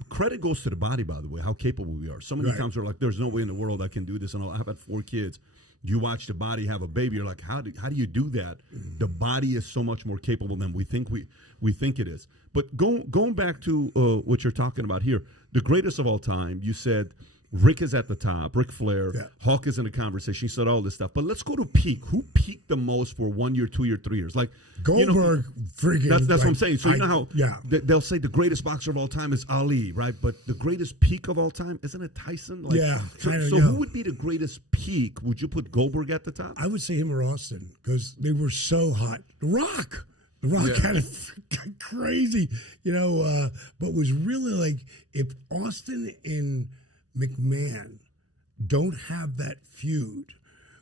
credit goes to the body, by the way, how capable we are. So many times we're like, "There's no way in the world I can do this." And I've had 4 kids. You watch the body have a baby. You're like, how do you do that? The body is so much more capable than we think it is. But going back to what you're talking about here, the greatest of all time. You said Rick is at the top. Ric Flair, Hulk is in the conversation. You said all this stuff. But let's go to peak. Who peaked the most for 1 year, 2 year, 3 years? Like Goldberg, freaking. That's what I'm saying. So you know how they'll say the greatest boxer of all time is Ali, right? But the greatest peak of all time, isn't it Tyson? So who would be the greatest peak? Would you put Goldberg at the top? I would say him or Austin, because they were so hot. The Rock had a crazy, but was really like, if Austin and McMahon don't have that feud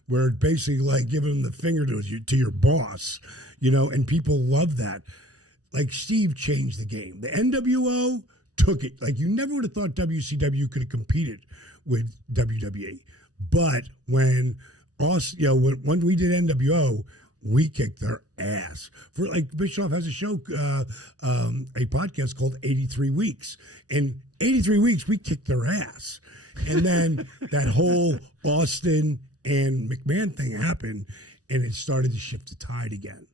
where it basically like giving the finger to your boss, and people love that. Like, Steve changed the game. The NWO took it. Like, you never would have thought WCW could have competed with WWE. But when when we did NWO, we kicked their ass. For like, Bischoff has a show, a podcast called 83 Weeks. And 83 weeks, we kicked their ass. And then that whole Austin and McMahon thing happened, and it started to shift the tide again.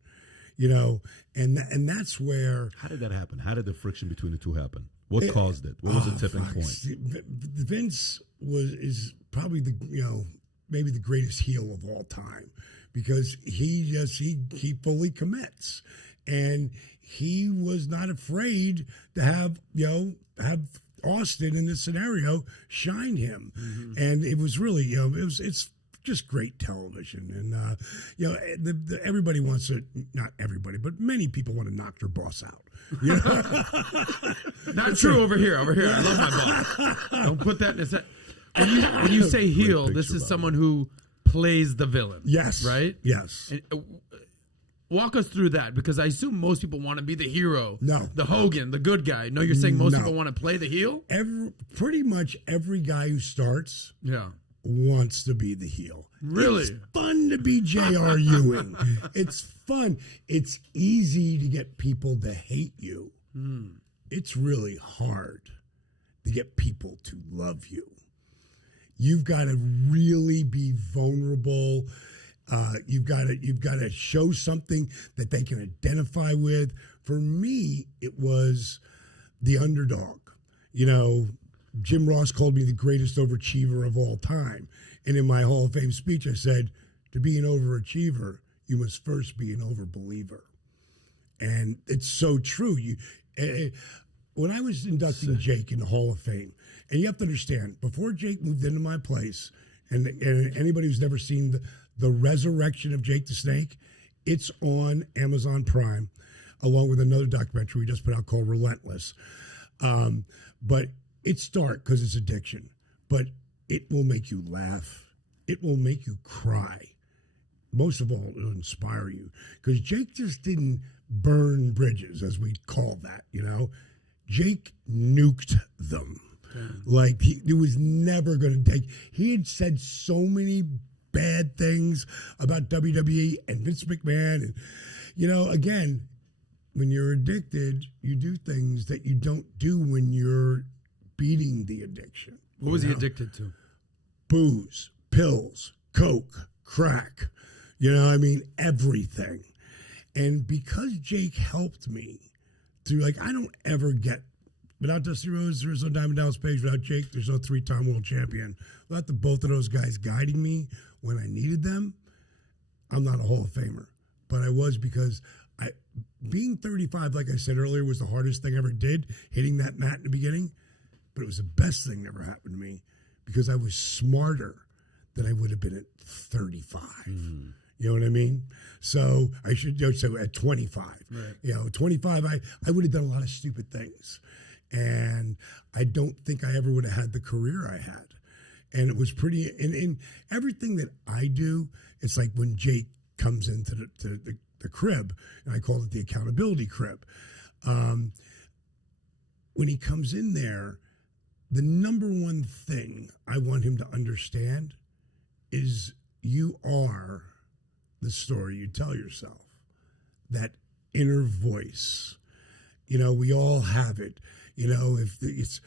And that's where. How did that happen? How did the friction between the two happen? What caused it? What was the tipping point? Vince is probably maybe the greatest heel of all time, because he fully commits, and he was not afraid to have have Austin in this scenario shine him. And it was really, it's just great television. And, everybody wants to, not everybody, but many people want to knock their boss out. You know? Not true over here. I love my boss. Don't put that in his head. When you say heel, this is someone who plays the villain. Yes. Right? Yes. And, walk us through that, because I assume most people want to be the hero. No. The Hogan, the good guy. No, you're saying most people want to play the heel? Pretty much every guy who starts wants to be the heel. Really? It's fun to be J.R. Ewing. It's fun. It's easy to get people to hate you. It's really hard to get people to love you. You've got to really be vulnerable. You've got to show something that they can identify with. For me, it was the underdog. You know, Jim Ross called me the greatest overachiever of all time. And in my Hall of Fame speech, I said, to be an overachiever, you must first be an overbeliever. And it's so true. When I was inducting Jake in the Hall of Fame, and you have to understand, before Jake moved into my place, and anybody who's never seen the Resurrection of Jake the Snake, it's on Amazon Prime, along with another documentary we just put out called Relentless. But it's dark because it's addiction, but it will make you laugh. It will make you cry. Most of all, it'll inspire you, because Jake just didn't burn bridges, as we call that, you know. Jake nuked them. Like, it was never going to take. He had said so many bad things about WWE and Vince McMahon. And, you know, again, when you're addicted, you do things that you don't do when you're beating the addiction. What was he addicted to? Booze, pills, coke, crack. You know, I mean, everything. And because Jake helped me through, like, I don't ever get, without Dusty Rhodes, there's no Diamond Dallas Page. Without Jake, there's no 3-time world champion. Without the both of those guys guiding me when I needed them, I'm not a Hall of Famer. But I was, because being 35, like I said earlier, was the hardest thing I ever did, hitting that mat in the beginning. But it was the best thing that ever happened to me, because I was smarter than I would have been at 35. You know what I mean? So I should, so at 25, right. You know, 25, I would have done a lot of stupid things. And I don't think I ever would have had the career I had. And it was pretty, and everything that I do, it's like when Jake comes into the crib, and I call it the accountability crib. When he comes in there, the number one thing I want him to understand is you are the story you tell yourself. That inner voice. You know, we all have it. You know, if it's,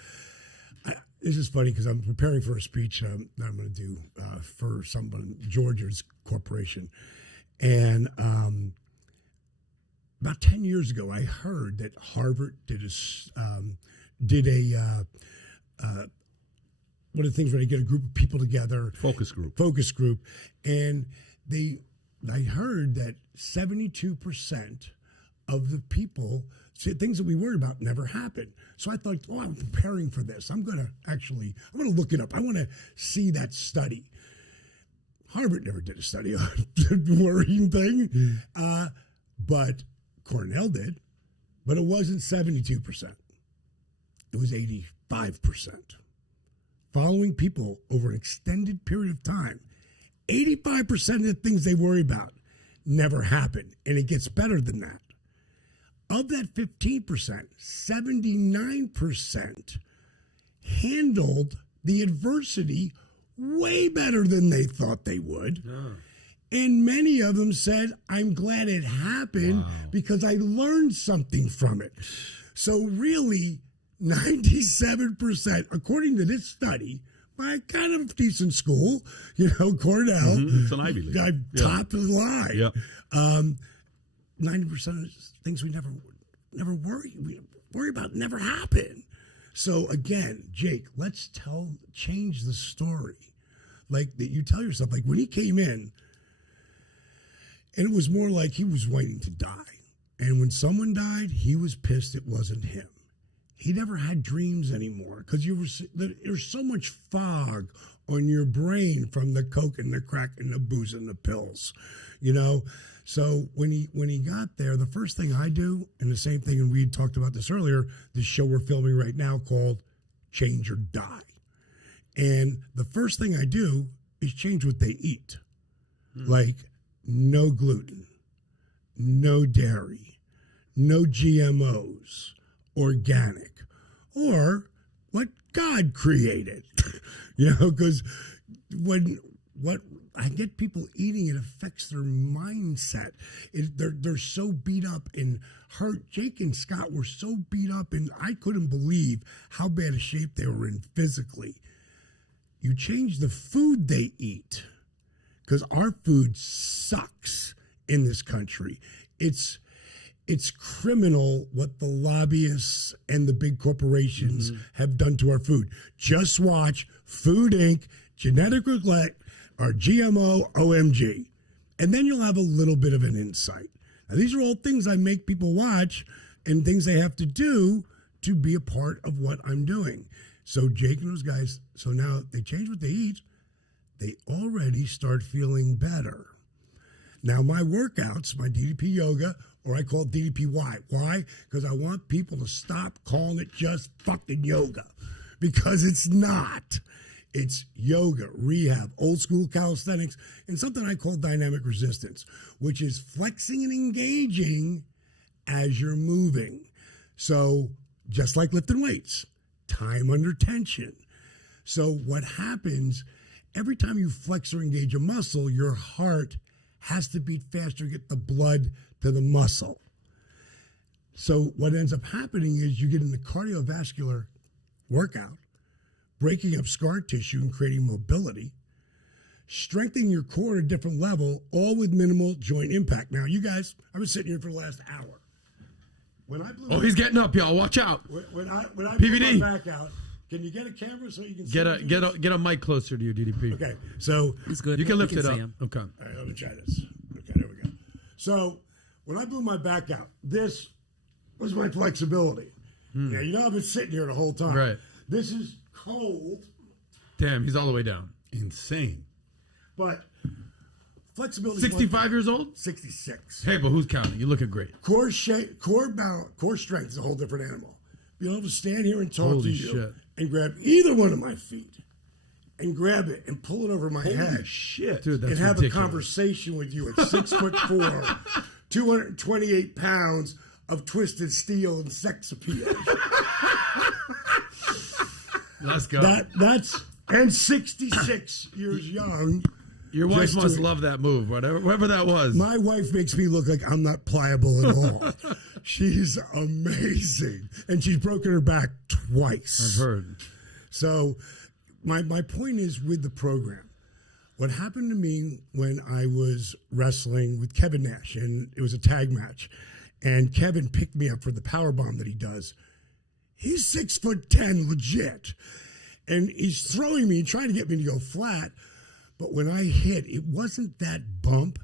this is funny because I'm preparing for a speech that I'm going to do for someone, Georgia's corporation. And about 10 years ago, I heard that Harvard did a one of the things where they get a group of people together. Focus group. And I heard that 72% of the people, things that we worry about never happen. So I thought, I'm preparing for this. I'm going to look it up. I want to see that study. Harvard never did a study on the worrying thing, but Cornell did. But it wasn't 72%. It was 85%. Following people over an extended period of time, 85% of the things they worry about never happen, and it gets better than that. Of that 15%, 79% handled the adversity way better than they thought they would. Oh. And many of them said, I'm glad it happened because I learned something from it. So really, 97%, according to this study, by kind of decent school, Cornell. It's an Ivy League. Top of the line. Yeah. 90% of things we never worry about never happen. So again, Jake, let's change the story. Like that you tell yourself, like when he came in, and it was more like he was waiting to die. And when someone died, he was pissed it wasn't him. he never had dreams anymore because there's so much fog on your brain from the coke and the crack and the booze and the pills, you know. So when he got there, the first thing I do, and the same thing, and we had talked about this earlier, the show we're filming right now called Change or Die. And the first thing I do is change what they eat. Like no gluten, no dairy, no GMOs, organic, or what God created. You know, because what I get people eating, it affects their mindset. They're so beat up and hurt. Jake and Scott were so beat up, and I couldn't believe how bad a shape they were in physically. You change the food they eat, because our food sucks in this country. It's criminal what the lobbyists and the big corporations have done to our food. Just watch Food Inc., Genetic Roulette, or GMO OMG, and then you'll have a little bit of an insight. Now, these are all things I make people watch and things they have to do to be a part of what I'm doing. So Jake and those guys, so now they change what they eat. They already start feeling better. Now, my workouts, my DDP yoga, or I call it DDPY. Why? Because I want people to stop calling it just fucking yoga, because it's not. It's yoga, rehab, old school calisthenics, and something I call dynamic resistance, which is flexing and engaging as you're moving. So just like lifting weights, time under tension. So what happens, every time you flex or engage a muscle, your heart has to beat faster to get the blood to the muscle. So what ends up happening is you get in the cardiovascular workout, breaking up scar tissue and creating mobility, strengthening your core at a different level, all with minimal joint impact. Now, you guys, I've been sitting here for the last hour. When I blew he's getting up, y'all. Watch out. When I PBD. blew my back out, can you get a camera so you can see Get a mic closer to your DDP. Okay, so He's good. You can lift it up. see him. Okay. all right, let me try this. Okay, there we go. So when I blew my back out, this was my flexibility. Yeah, you know I've been sitting here the whole time. Right. This is cold, Damn, he's all the way down. Insane. but flexibility. 65 years old? 66. Hey, but who's counting? You're looking great. Core shape, core balance, core strength is a whole different animal. Being able to stand here and talk to Holy you shit. and grab either one of my feet and grab it and pull it over my Holy head shit. Dude, that's and have ridiculous. a conversation with you at 6'4", 228 pounds of twisted steel and sex appeal. Let's go. That's and 66 years young. Your wife just must to- love that move, whatever that was. My wife makes me look like I'm not pliable at all. She's amazing, and she's broken her back twice. I've heard. So my point is with the program, what happened to me when I was wrestling with Kevin Nash, and it was a tag match, and Kevin picked me up for the power bomb that he does. He's 6'10", legit, and he's throwing me, trying to get me to go flat. But when I hit, it wasn't that bump.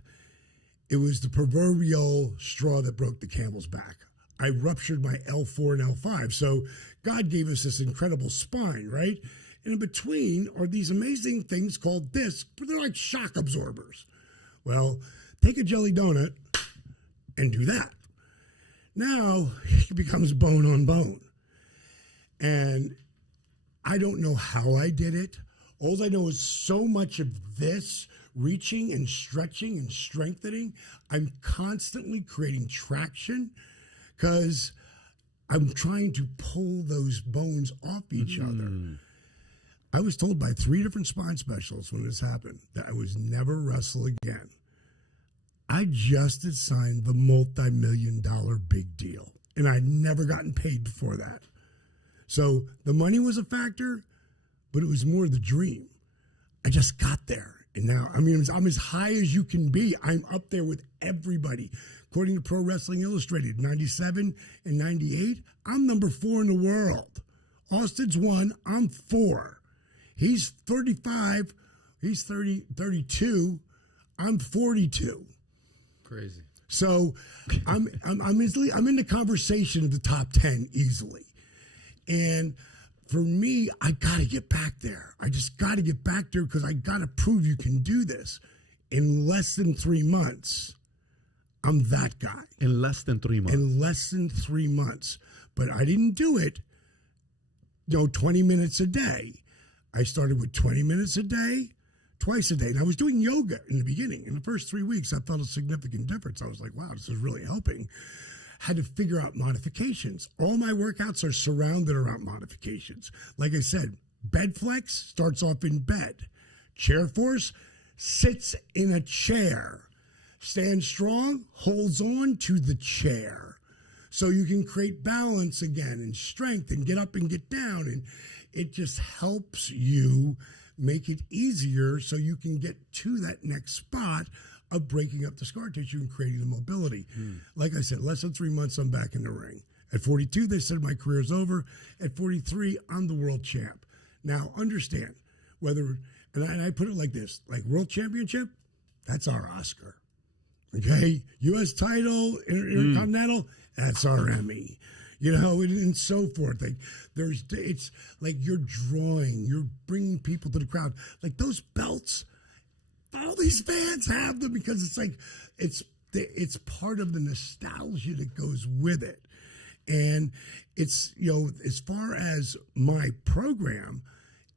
It was the proverbial straw that broke the camel's back. I ruptured my L4 and L5. So God gave us this incredible spine, right? And in between are these amazing things called discs, but they're like shock absorbers. Well, take a jelly donut and do that. Now it becomes bone on bone. And I don't know how I did it. All I know is so much of this reaching and stretching and strengthening. I'm constantly creating traction because I'm trying to pull those bones off each other. I was told by 3 different spine specialists when this happened that I was never wrestle again. I just had signed the multi-million-dollar big deal, and I'd never gotten paid before that. So the money was a factor, but it was more the dream. I just got there. And now, I mean, I'm as high as you can be. I'm up there with everybody. According to Pro Wrestling Illustrated, 97 and 98, I'm number 4 in the world. Austin's 1, I'm 4. He's 35, he's 32, I'm 42. Crazy. So I'm in the conversation of the top 10 easily. And for me, I got to get back there. I just got to get back there because I got to prove you can do this. In less than 3 months, I'm that guy. In less than 3 months. In less than 3 months. But I didn't do it, 20 minutes a day. I started with 20 minutes a day, twice a day. And I was doing yoga in the beginning. In the first 3 weeks, I felt a significant difference. I was like, wow, this is really helping. Had to figure out modifications. All my workouts are surrounded around modifications. Like I said, bed flex starts off in bed. Chair force sits in a chair. Stand strong, holds on to the chair. So you can create balance again and strength and get up and get down. And it just helps you make it easier so you can get to that next spot of breaking up the scar tissue and creating the mobility. Like I said, less than 3 months, I'm back in the ring. At 42, they said my career's over. At 43, I'm the world champ. Now, understand, and I put it like this, like world championship, that's our Oscar. Okay? U.S. title, Intercontinental, that's our Emmy. And so forth. Like it's like you're bringing people to the crowd. Like those belts, all these fans have them because it's like it's part of the nostalgia that goes with it. And it's as far as my program,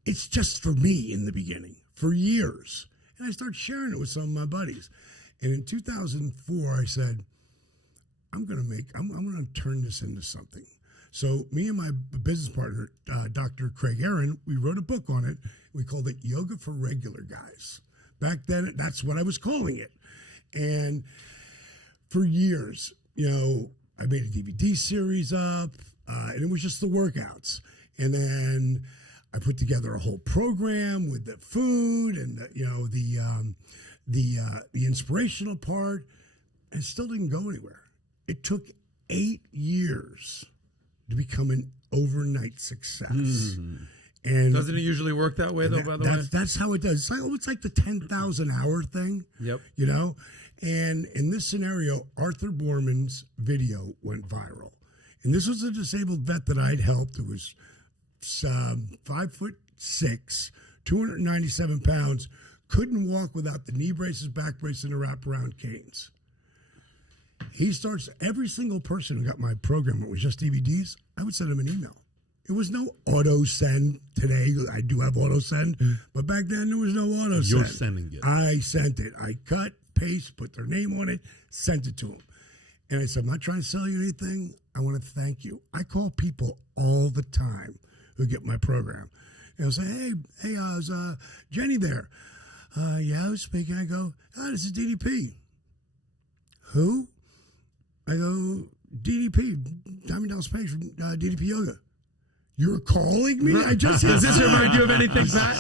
it's just for me in the beginning for years. And I started sharing it with some of my buddies. And in 2004, I said, I'm going to turn this into something. So me and my business partner, Dr. Craig Aaron, we wrote a book on it. We called it Yoga for Regular Guys. Back then, that's what I was calling it. And for years, I made a DVD series up, and it was just the workouts. And then I put together a whole program with the food and the inspirational part, and it still didn't go anywhere. It took 8 years to become an overnight success. And doesn't it usually work that way, though, by the way? That's how it does. It's like the 10,000 hour thing. Yep. And in this scenario, Arthur Borman's video went viral. And this was a disabled vet that I'd helped. It was 5'6", 297 pounds, couldn't walk without the knee braces, back braces, and the wraparound canes. He starts, every single person who got my program, it was just DVDs, I would send him an email. It was no auto send today. I do have auto send, but back then there was no auto send. You're sending it. I sent it. I cut, paste, put their name on it, sent it to him. And I said, I'm not trying to sell you anything. I want to thank you. I call people all the time who get my program. And I'll say, hey, is Jenny there? Yeah, I was speaking. I go, this is DDP. Who? I go, DDP, Diamond Dallas Page from DDP Yoga. You're calling me? I just Does this remind you of anything, Pat?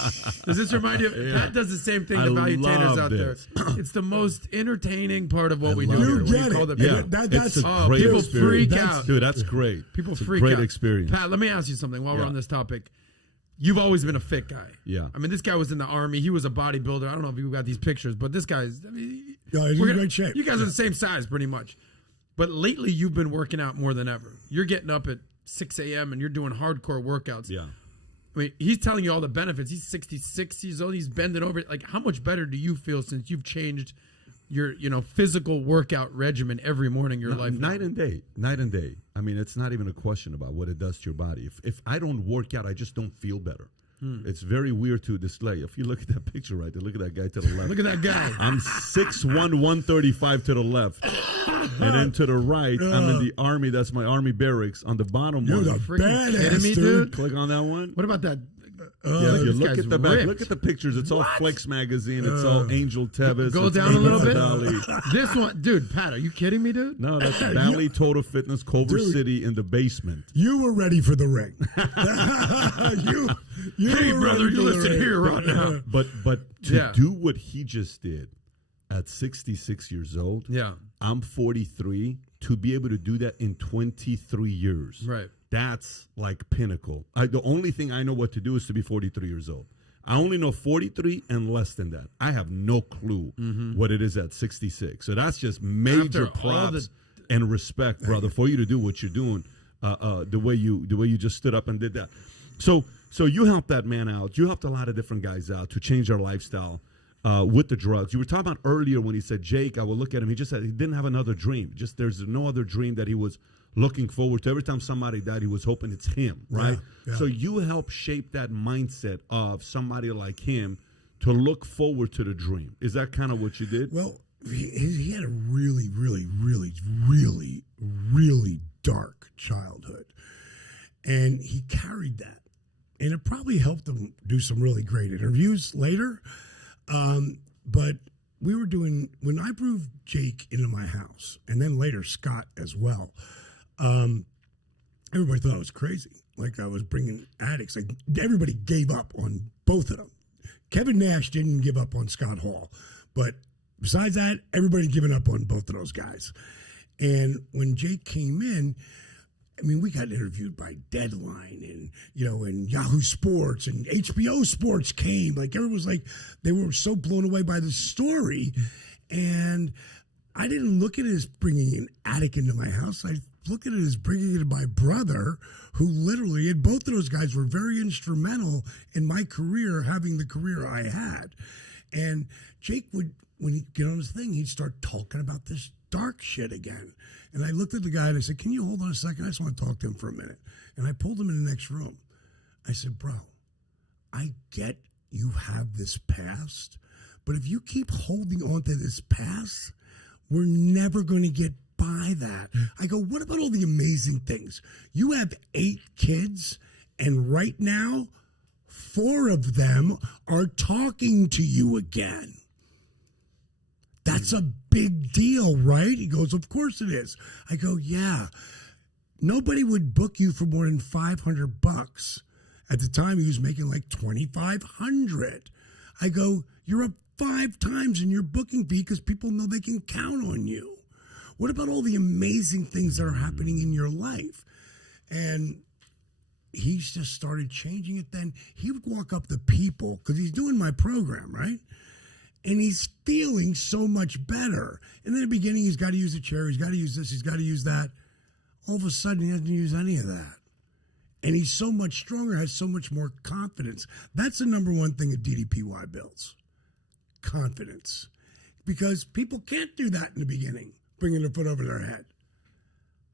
Does this remind you? Pat does the same thing to valuetainers out there. It's the most entertaining part of what we do here. You get it. It's a great people experience. freak out. Dude, that's great. People it's freak a great out. experience. Pat, let me ask you something while we're on this topic. You've always been a fit guy. Yeah. I mean, this guy was in the Army. He was a bodybuilder. I don't know if you got these pictures, but this guy's, he's in great shape. You guys are the same size pretty much. But lately, you've been working out more than ever. You're getting up at 6 a.m. and you're doing hardcore workouts. Yeah. I mean, he's telling you all the benefits. He's 66 years old. He's bending over. Like, how much better do you feel since you've changed your, physical workout regimen every morning in your life? Night and day. I mean, it's not even a question about what it does to your body. If I don't work out, I just don't feel better. It's very weird to display. If you look at that picture right there, look at that guy to the left. Look at that guy. I'm 6'1", 135 to the left. And then to the right, I'm in the Army. That's my Army barracks. On the bottom You're one. the badass, dude. Click on that one. What about that? Yeah, if you look guy's at the back, ripped. look at the pictures. It's all Flex magazine. It's all Angel Tevis. Go it's down a little bit. Valley. This one, dude, Pat, are you kidding me, dude? No, that's Valley Total Fitness, Culver City in the basement. You were ready for the ring. you Hey, were brother, ready you for the listen ring. here right now. But to do what he just did at 66 years old, I'm 43, to be able to do that in 23 years. Right. That's like pinnacle. The only thing I know what to do is to be 43 years old. I only know 43 and less than that. I have no clue what it is at 66. So that's just major After all props and respect, brother, for you to do what you're doing. the way you just stood up and did that. So you helped that man out. You helped a lot of different guys out to change their lifestyle with the drugs. You were talking about earlier when he said, Jake, I will look at him. He just said he didn't have another dream. Just there's no other dream that he was looking forward to. Every time somebody died, he was hoping it's him, right? Yeah. So you help shape that mindset of somebody like him to look forward to the dream. Is that kind of what you did? Well, he had a really, really, really, really, really dark childhood. And he carried that. And it probably helped him do some really great interviews later. But we were doing, when I moved Jake into my house, and then later Scott as well, everybody thought I was crazy. Like I was bringing addicts. Like everybody gave up on both of them. Kevin Nash didn't give up on Scott Hall. But besides that, everybody given up on both of those guys. And when Jake came in, I mean, we got interviewed by Deadline and, and Yahoo Sports and HBO Sports came. Like, everyone was like, they were so blown away by the story. And I didn't look at it as bringing an addict into my house. I look at it as bringing it to my brother, who literally, and both of those guys were very instrumental in my career, having the career I had. And Jake would, when he'd get on his thing, he'd start talking about this dark shit again. And I looked at the guy and I said, can you hold on a second? I just want to talk to him for a minute. And I pulled him in the next room. I said, bro, I get you have this past, but if you keep holding on to this past, we're never going to get by that. I go, what about all the amazing things? You have 8 kids, and right now, 4 of them are talking to you again. That's a big deal, right? He goes, of course it is. I go, yeah. Nobody would book you for more than $500. At the time, he was making like $2,500. I go, you're up 5 times in your booking fee because people know they can count on you. What about all the amazing things that are happening in your life? And he's just started changing it. Then he would walk up to people because he's doing my program, right? And he's feeling so much better. And in the beginning, he's got to use a chair. He's got to use this. He's got to use that. All of a sudden, he doesn't use any of that. And he's so much stronger, has so much more confidence. That's the number one thing that DDPY builds. Confidence. Because people can't do that in the beginning, bringing their foot over their head.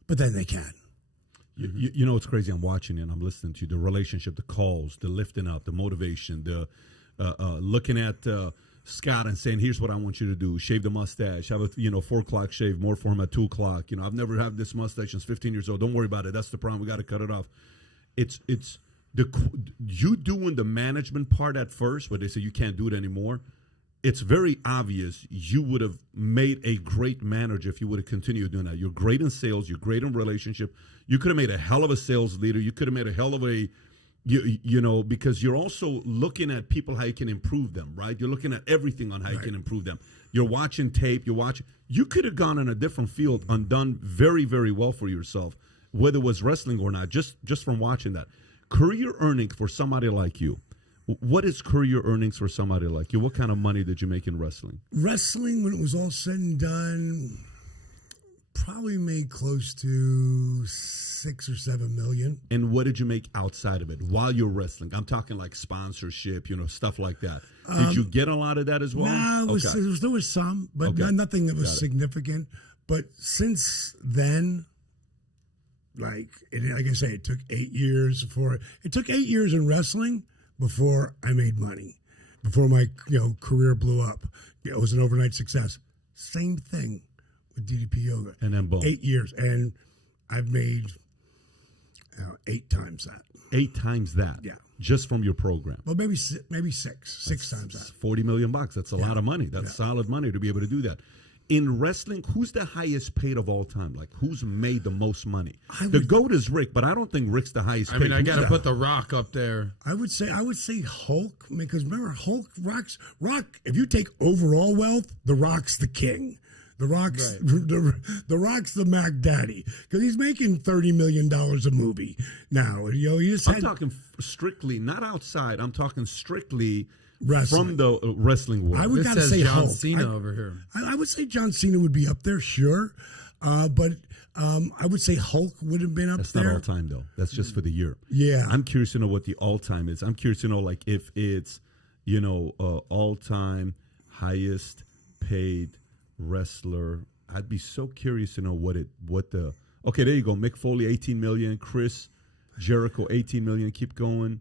But then they can. You know, it's crazy. I'm watching it and I'm listening to you. The relationship, the calls, the lifting up, the motivation, the looking at Scott and saying, here's what I want you to do. Shave the mustache. Have a 4 o'clock shave, more for him at 2 o'clock. I've never had this mustache since 15 years old. Don't worry about it. That's the problem. We got to cut it off. It's you doing the management part at first where they say you can't do it anymore. It's very obvious you would have made a great manager if you would have continued doing that. You're great in sales. You're great in relationship. You could have made a hell of a sales leader. You could have made a hell of a because you're also looking at people, how you can improve them, right? You're looking at everything on how you can improve them. You're watching tape. You could have gone in a different field and done very, very well for yourself, whether it was wrestling or not, just from watching that. Career earnings for somebody like you. What is career earnings for somebody like you? What kind of money did you make in wrestling? Wrestling, when it was all said and done, probably made close to 6 or 7 million. And what did you make outside of it while you're wrestling? I'm talking like sponsorship, stuff like that. Did you get a lot of that as well? No, there was some, but nothing that was significant. But since then, like I say, it took 8 years it took 8 years in wrestling before I made money, before my career blew up. It was an overnight success. Same thing with DDP Yoga. And then boom. 8 years. And I've made 8 times that. 8 times that? Yeah. Just from your program? Well, maybe six times that. $40 million. That's a lot of money. That's solid money to be able to do that. In wrestling, who's the highest paid of all time? Like, who's made the most money? The GOAT is Rick, but I don't think Rick's the highest paid. I mean, I got to put The Rock up there. I would say Hulk, because remember, Rock, if you take overall wealth, The Rock's the king. The Rock's the Rock's the Mac Daddy, because he's making $30 million a movie now. I'm talking strictly, not outside. I'm talking strictly wrestling. From the wrestling world. I would gotta say John Hulk. Cena over here. I would say John Cena would be up there, sure, but I would say Hulk would have been up That's there. not all time though. That's just for the year. Yeah. I'm curious to know what the all time is. I'm curious to know like if it's all time highest paid wrestler. I'd be so curious to know okay, there you go. Mick Foley 18 million, Chris Jericho 18 million. Keep going.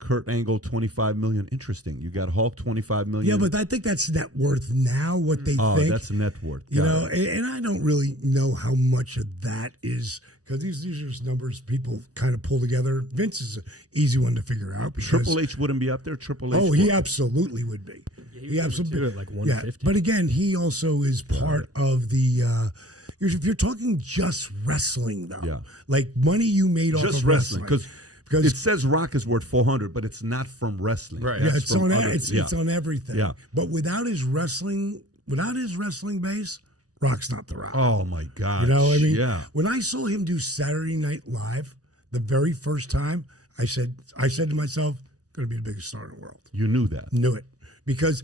Kurt Angle 25 million. Interesting. You got Hulk 25 million. Yeah, but I think that's net worth now. What they think. Oh, that's net worth. You know, and I don't really know how much of that is because these are just numbers people kind of pull together. Vince is an easy one to figure out. Triple H wouldn't be up there. Triple H. Oh, he absolutely would be. He absolutely at like 150. Yeah, but again, he also is part of the. If you're talking just wrestling, though, like money you made off of wrestling, because it says Rock is worth 400, but it's not from wrestling. Right. Yeah, That's it's on everything. Yeah. But without his wrestling base, Rock's not the Rock. Oh my God. You know, I mean, yeah. When I saw him do Saturday Night Live the very first time, I said to myself, going to be the biggest star in the world. You knew that. Knew it. Because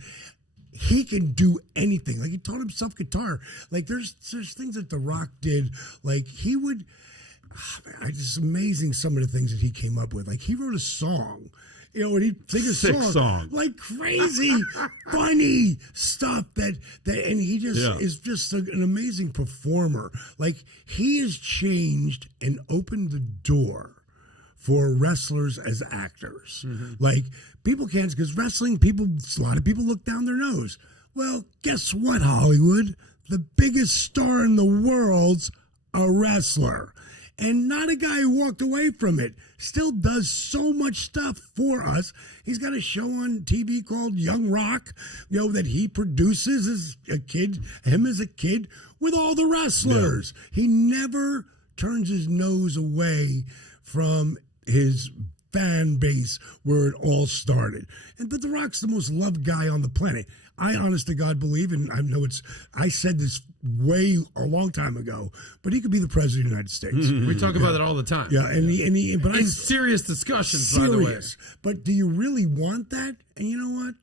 he can do anything. Like he taught himself guitar. Like there's things that The Rock did. Like he would, it's amazing some of the things that he came up with. Like he wrote a song, and he'd sing a song. Like crazy, funny stuff and he just is just an amazing performer. Like he has changed and opened the door for wrestlers as actors. Mm-hmm. Like people can't, because wrestling, a lot of people look down their nose. Well, guess what, Hollywood? The biggest star in the world's a wrestler. And not a guy who walked away from it. Still does so much stuff for us. He's got a show on TV called Young Rock, that he produces as a kid, him as a kid, with all the wrestlers. Yeah. He never turns his nose away from his fan base where it all started. But The Rock's the most loved guy on the planet. I honest to God believe, and I said this a long time ago, but he could be the president of the United States. We talk about that all the time. Yeah, but in serious discussions, serious. By the way. But do you really want that? And you know what?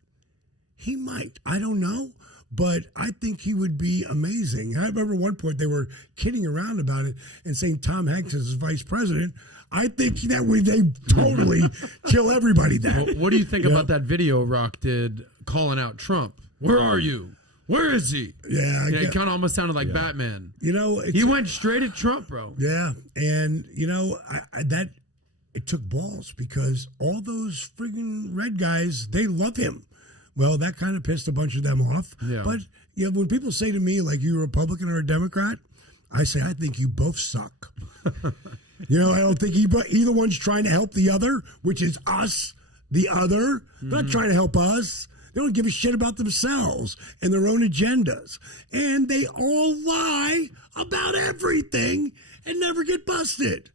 He might. I don't know. But I think he would be amazing. I remember one point they were kidding around about it and saying Tom Hanks is vice president. I think they totally kill everybody. Well, what do you think about that video Rock did calling out Trump? Where are you? Where is he? Yeah. He kind of almost sounded like Batman. He went straight at Trump, bro. Yeah. And, it took balls because all those friggin' red guys, they love him. Well, that kind of pissed a bunch of them off. Yeah. But when people say to me, like, you're a Republican or a Democrat, I say, I think you both suck. I don't think either one's trying to help the other, which is us, the other. They're not trying to help us. They don't give a shit about themselves and their own agendas. And they all lie about everything and never get busted.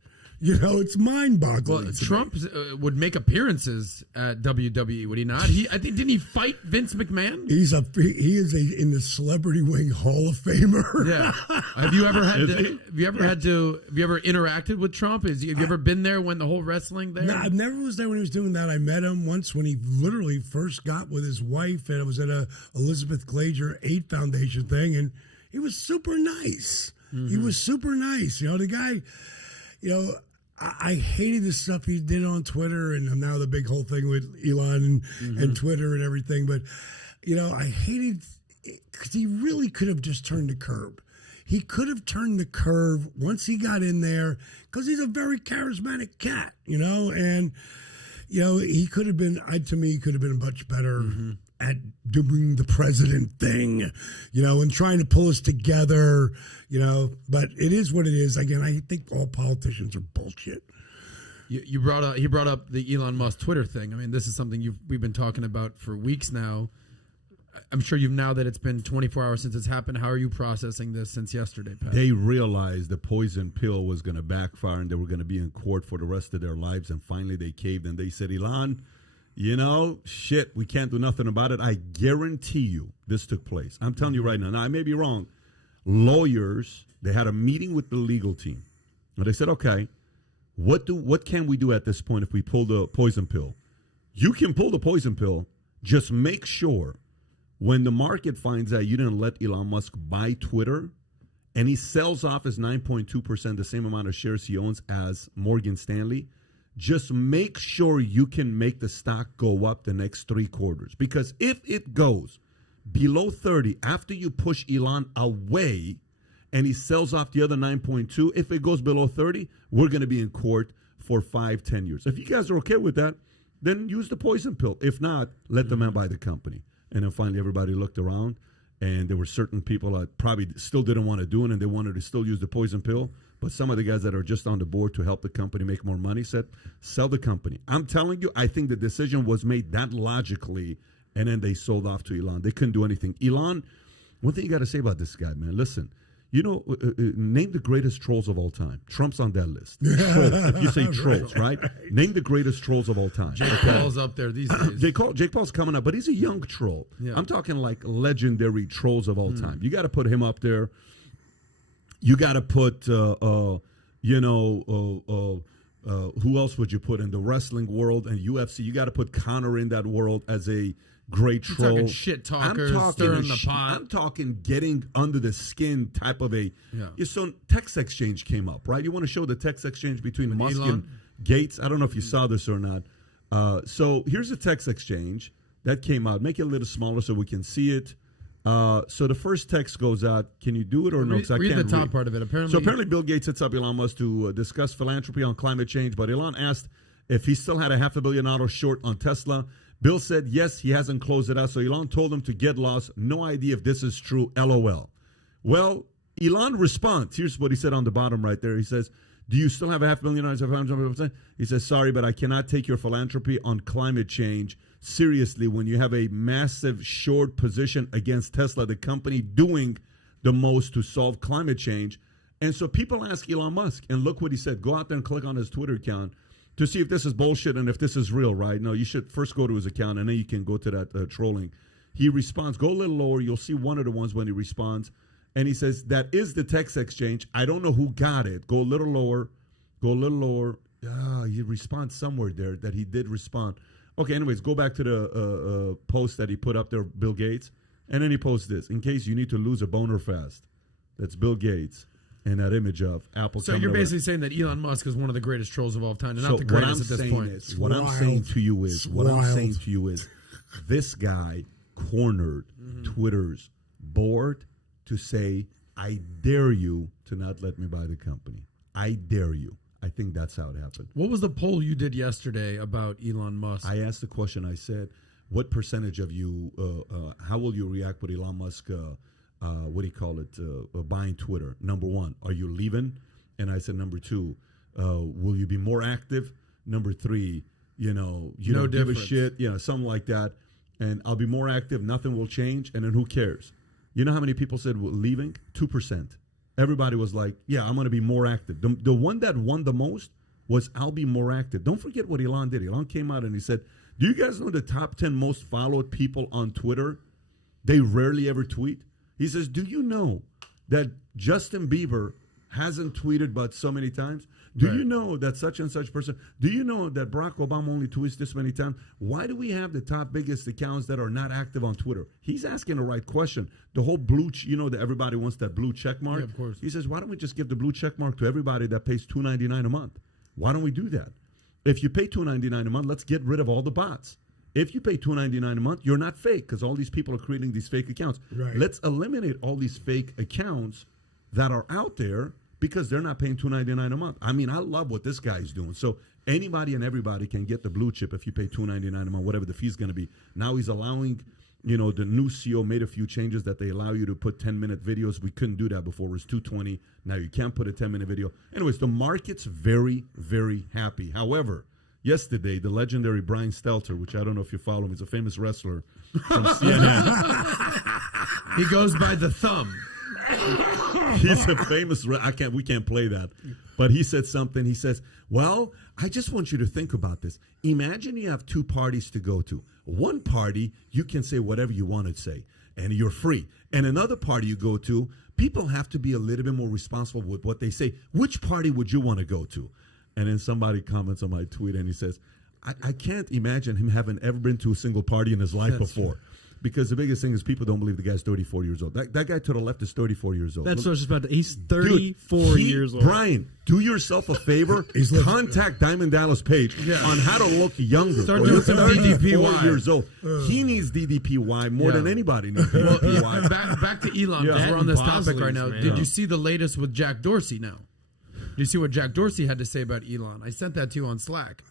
It's mind-boggling. Well, Trump would make appearances at WWE, would he not? Didn't he fight Vince McMahon? He is in the Celebrity Wing Hall of Famer. Yeah. Have you ever interacted with Trump? Have you ever been there when the whole wrestling there? No, I never was there when he was doing that. I met him once when he literally first got with his wife, and it was at a Elizabeth Glazer 8 Foundation thing, and he was super nice. Mm-hmm. He was super nice. The guy, I hated the stuff he did on Twitter, and now the big whole thing with Elon and Twitter and everything. But, I hated because he really could have just turned the curb. He could have turned the curve once he got in there because he's a very charismatic cat, and, he could have been, to me, could have been much better at doing the president thing, and trying to pull us together, but it is what it is. Again, I think all politicians are bullshit. He brought up the Elon Musk Twitter thing. I mean, this is something we've been talking about for weeks now. I'm sure now that it's been 24 hours since it's happened. How are you processing this since yesterday, Pat? They realized the poison pill was going to backfire and they were going to be in court for the rest of their lives. And finally they caved and they said, Elon, shit, we can't do nothing about it. I guarantee you this took place. I'm telling you right now. Now, I may be wrong. Lawyers, they had a meeting with the legal team. And they said, okay, what can we do at this point if we pull the poison pill? You can pull the poison pill. Just make sure when the market finds out you didn't let Elon Musk buy Twitter and he sells off his 9.2%, the same amount of shares he owns as Morgan Stanley, just make sure you can make the stock go up the next 3 quarters. Because if it goes below 30 after you push Elon away and he sells off the other 9.2, if it goes below 30, we're going to be in court for 5-10 years. If you guys are okay with that, then use the poison pill. If not, let the man buy the company. And then finally everybody looked around, and there were certain people that probably still didn't want to do it, and they wanted to still use the poison pill. But some of the guys that are just on the board to help the company make more money said, sell the company. I'm telling you, I think the decision was made that logically, and then they sold off to Elon. They couldn't do anything. Elon, one thing you got to say about this guy, man, listen, you know, name the greatest trolls of all time. Trump's on that list. Trolls, if you say trolls, right? Name the greatest trolls of all time. Jake Paul's up there these days. Jake Paul's coming up, but he's a young troll. Yeah. I'm talking like legendary trolls of all time. You got to put him up there. You got to put, who else would you put in the wrestling world and UFC? You got to put Conor in that world as a great troll. Talking shit talkers, stirring the pot. I'm talking getting under the skin type of a. Yeah. So text exchange came up, right? You want to show the text exchange between Musk and Gates? I don't know if you saw this or not. So here's a text exchange that came out. Make it a little smaller so we can see it. So the first text goes out. Can you do it or no? Because I can't read the top part of it. Apparently Bill Gates hits up Elon Musk to discuss philanthropy on climate change, but Elon asked if he still had a $500 million short on Tesla. Bill said yes, he hasn't closed it out. So Elon told him to get lost. No idea if this is true. LOL. Well, Elon responds. Here's what he said on the bottom right there. He says, do you still have a $500 million? He says, sorry, but I cannot take your philanthropy on climate change seriously when you have a massive short position against Tesla, the company doing the most to solve climate change. And so people ask Elon Musk, and look what he said. Go out there and click on his Twitter account to see if this is bullshit and if this is real, right? No, you should first go to his account, and then you can go to that trolling. He responds, go a little lower. You'll see one of the ones when he responds. And he says, that is the text exchange. I don't know who got it. Go a little lower. Go a little lower. He responds somewhere there that he did respond. Okay, anyways, go back to the post that he put up there, Bill Gates. And then he posts this. In case you need to lose a boner fast. That's Bill Gates. And that image of Apple. So you're basically saying that Elon Musk is one of the greatest trolls of all time, and not the greatest at this point. What I'm saying to you is, this guy cornered Twitter's board to say, I dare you to not let me buy the company. I dare you. I think that's how it happened. What was the poll you did yesterday about Elon Musk? I asked the question. I said, what percentage of you, how will you react with Elon Musk buying Twitter? Number 1, are you leaving? And I said, number 2, will you be more active? Number 3, you don't give a shit, something like that. And I'll be more active. Nothing will change. And then who cares? You know how many people said leaving? 2%. Everybody was like, yeah, I'm going to be more active. The one that won the most was I'll be more active. Don't forget what Elon did. Elon came out and he said, do you guys know the top 10 most followed people on Twitter? They rarely ever tweet. He says, do you know that Justin Bieber hasn't tweeted but so many times? Do you know that such and such person? Do you know that Barack Obama only tweets this many times? Why do we have the top biggest accounts that are not active on Twitter? He's asking the right question. The whole blue, that everybody wants that blue check mark. Yeah, of course. He says, why don't we just give the blue check mark to everybody that pays $2.99 a month? Why don't we do that? If you pay $2.99 a month, let's get rid of all the bots. If you pay $2.99 a month, you're not fake because all these people are creating these fake accounts. Right. Let's eliminate all these fake accounts that are out there because they're not paying $2.99 a month. I mean, I love what this guy's doing. So anybody and everybody can get the blue chip if you pay $2.99 a month, whatever the fee's going to be. Now he's allowing, the new CEO made a few changes that they allow you to put 10-minute videos. We couldn't do that before. It was 220. Now you can't put a 10-minute video. Anyways, the market's very, very happy. However, yesterday, the legendary Brian Stelter, which I don't know if you follow him, he's a famous wrestler from CNN. He goes by the thumb. He's a famous. We can't play that, but he said something. He says, "Well, I just want you to think about this. Imagine you have 2 parties to go to. One party, you can say whatever you want to say, and you're free. And another party you go to, people have to be a little bit more responsible with what they say. Which party would you want to go to?" And then somebody comments on my tweet, and he says, I can't imagine him having ever been to a single party in his life before. Because the biggest thing is people don't believe the guy's 34 years old. That guy to the left is 34 years old. That's what I was just about to. He's 34 years old. Brian, do yourself a favor. Contact Diamond Dallas Page on how to look younger. Start doing some DDPY. Years old. He needs DDPY more than anybody needs DDPY. Back to Elon, because we're on this topic right now. Did you see the latest with Jack Dorsey now? Did you see what Jack Dorsey had to say about Elon? I sent that to you on Slack.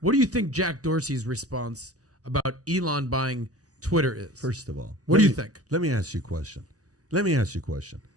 What do you think Jack Dorsey's response about Elon buying Twitter is? First of all, what do you think? Let me ask you a question.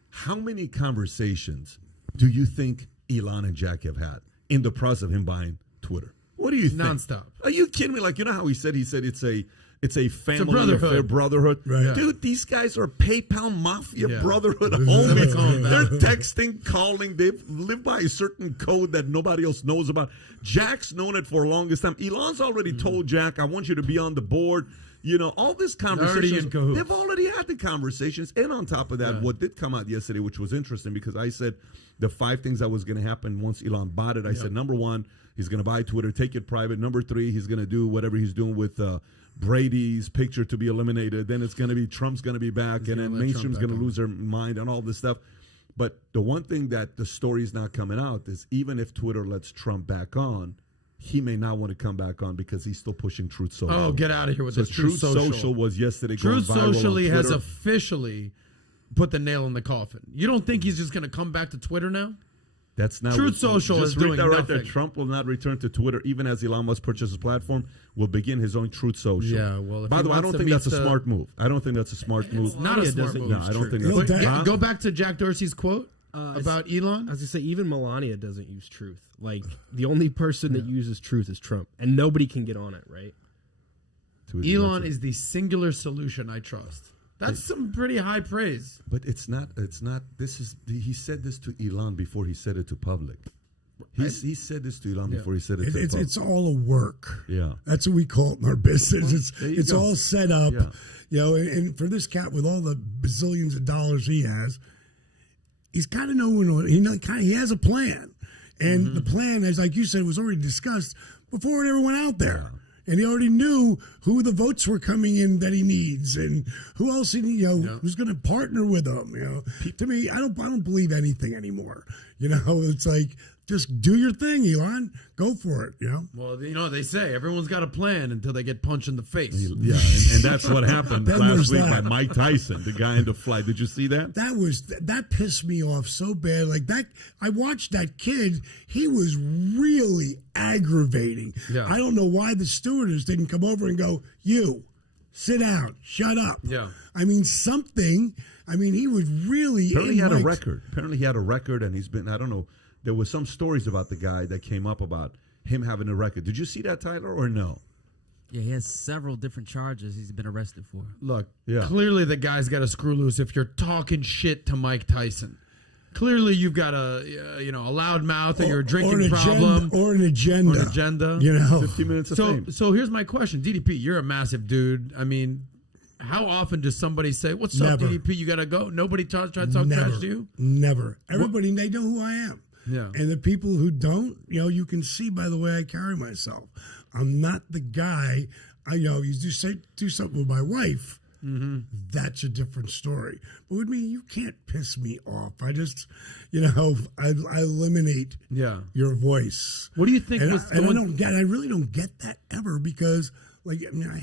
How many conversations do you think Elon and Jack have had in the process of him buying Twitter? What do you think? Nonstop. Are you kidding me? Like, you know how he said it's a family affair, brotherhood. Right. Yeah. Dude, these guys are PayPal mafia brotherhood homies. They're texting, calling. They live by a certain code that nobody else knows about. Jack's known it for the longest time. Elon's already told Jack, I want you to be on the board. You know, all this conversation. They've already had the conversations. And on top of that, what did come out yesterday, which was interesting, because I said the 5 things that was going to happen once Elon bought it. I said, number 1, he's going to buy Twitter, take it private. Number 3, he's going to do whatever he's doing with Brady's picture to be eliminated. Then it's going to be Trump's going to be back, and then mainstream's going to lose their mind and all this stuff. But the one thing that the story's not coming out is even if Twitter lets Trump back on, he may not want to come back on because he's still pushing Truth Social. Oh, get out of here with this Truth Social was yesterday going viral on Truth Socially Twitter. has officially put the nail in the coffin. You don't think he's just going to come back to Twitter now? That's not Truth Social is doing that right nothing. there. Trump will not return to Twitter even as Elon Musk purchases platform. Will begin his own Truth Social. Yeah, well, by the way, I don't think that's a smart move. I don't think that's a smart move. Not a smart move. No, I don't think that's But go back to Jack Dorsey's quote about Elon. I was going to say, even Melania doesn't use Truth. Like, the only person that uses Truth is Trump, and nobody can get on it, right? Elon is the singular solution I trust. That's some pretty high praise. But it's not. He said this to Elon before he said it to public. He said this to Elon before he said it to public. It's all a work. Yeah. That's what we call it in our business. It's all set up. Yeah. You know, and for this cat with all the bazillions of dollars he has, he's got to know he has a plan. And the plan, as like you said, was already discussed before it ever went out there. And he already knew who the votes were coming in that he needs, and who else who's going to partner with him. You know, to me, I don't believe anything anymore. You know, it's like just do your thing, Elon. Go for it. You know. Well, you know they say everyone's got a plan until they get punched in the face. Yeah, and that's what happened last week by Mike Tyson, the guy in the flight. Did you see that? That pissed me off so bad. Like that, I watched that kid. He was really aggravating. Yeah. I don't know why the stewardess didn't come over and go, "You, sit down, shut up." Yeah. I mean something. I mean he was really. Apparently he had a record. And he's been. I don't know. There was some stories about the guy that came up about him having a record. Did you see that, Tyler, or no? Yeah, he has several different charges he's been arrested for. Look, clearly the guy's got a screw loose if you're talking shit to Mike Tyson. Clearly you've got a loud mouth or you're a drinking problem. Or an agenda. You know. 15 minutes of fame. So here's my question. DDP, you're a massive dude. I mean, how often does somebody say, "What's up, DDP? You got to go"? Nobody tries to talk trash to you? Never. Everybody, they know who I am. Yeah. And the people who don't, you can see by the way I carry myself. I'm not the guy. You do something with my wife. That's a different story. But with me, you can't piss me off. I just, I eliminate your voice. What do you think? I really don't get that ever because, I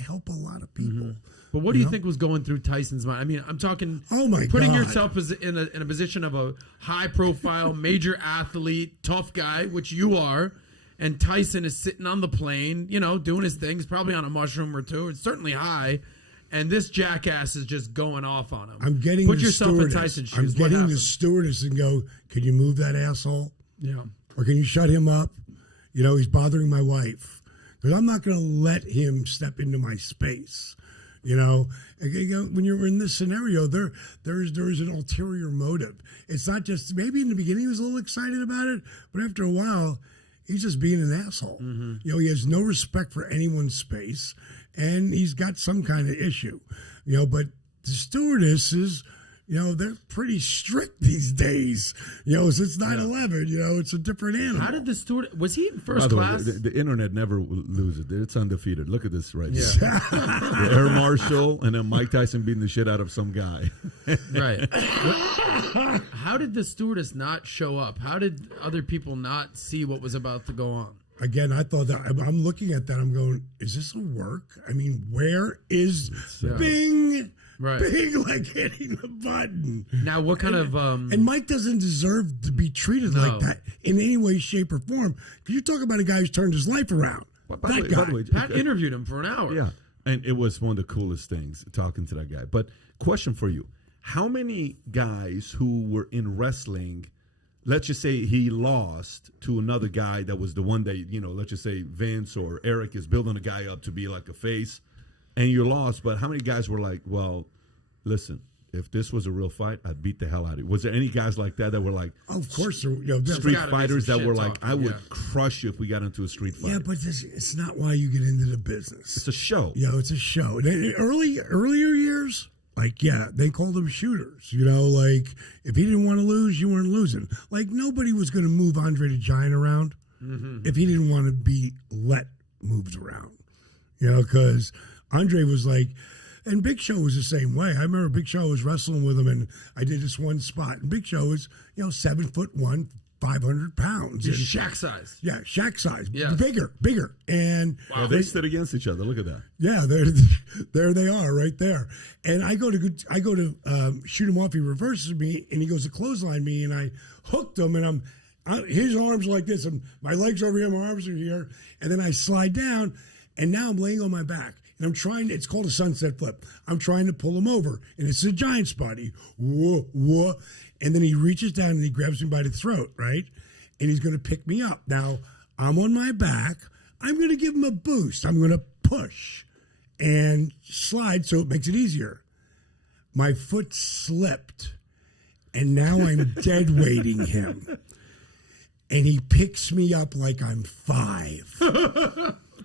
help a lot of people. But what do you think was going through Tyson's mind? I mean, I'm talking putting yourself as in a position of a high-profile, major athlete, tough guy, which you are, and Tyson is sitting on the plane, doing his things, probably on a mushroom or two. It's certainly high, and this jackass is just going off on him. Put yourself in Tyson's shoes. I'm getting the stewardess and go, "Can you move that asshole? Yeah. Or can you shut him up? He's bothering my wife. Because I'm not going to let him step into my space." When you're in this scenario, there is an ulterior motive. It's not just maybe in the beginning he was a little excited about it, but after a while, he's just being an asshole. He has no respect for anyone's space, and he's got some kind of issue. But the stewardess is, they're pretty strict these days. Since 9/11, it's a different animal. How did the steward? Was he in first By the way, class? the internet never loses. It's undefeated. Look at this right here. Yeah. The air marshal and then Mike Tyson beating the shit out of some guy. Right. How did the stewardess not show up? How did other people not see what was about to go on? Again, I thought that I'm looking at that. I'm going, is this a work? I mean, where is Bing? Right. Bing, like hitting the button. Now, what kind of and Mike doesn't deserve to be treated like that in any way, shape, or form. Because you talk about a guy who's turned his life around. By the way, Pat interviewed him for an hour. Yeah, and it was one of the coolest things talking to that guy. But question for you: how many guys who were in wrestling? Let's just say he lost to another guy that was the one that, let's just say Vince or Eric is building a guy up to be like a face, and you lost. But how many guys were like, well, listen, if this was a real fight, I'd beat the hell out of you? Was there any guys like that were like, of course, street fighters that were like, talking, I would crush you if we got into a street fight? Yeah, but it's not why you get into the business. It's a show. It's a show. And earlier years, they called them shooters. Like if he didn't want to lose, you weren't losing. Like nobody was going to move Andre the Giant around if he didn't want to be moved around. Because Andre was like, and Big Show was the same way. I remember Big Show was wrestling with him, and I did this one spot. And Big Show was 7'1", 500 pounds. Just Shaq size. Yeah, Shaq size. Yeah. Bigger. And They stood against each other. Look at that. yeah, there they are, right there. And I go to shoot him off. He reverses me, and he goes to clothesline me, and I hooked him, and his arms like this, and my legs over here, my arms are here, and then I slide down, and now I'm laying on my back, and I'm trying. It's called a sunset flip. I'm trying to pull him over, and it's a giant spot. Whoa. And then he reaches down and he grabs me by the throat, right? And he's going to pick me up. Now, I'm on my back. I'm going to give him a boost. I'm going to push and slide so it makes it easier. My foot slipped, and now I'm dead weighting him. And he picks me up like I'm 5.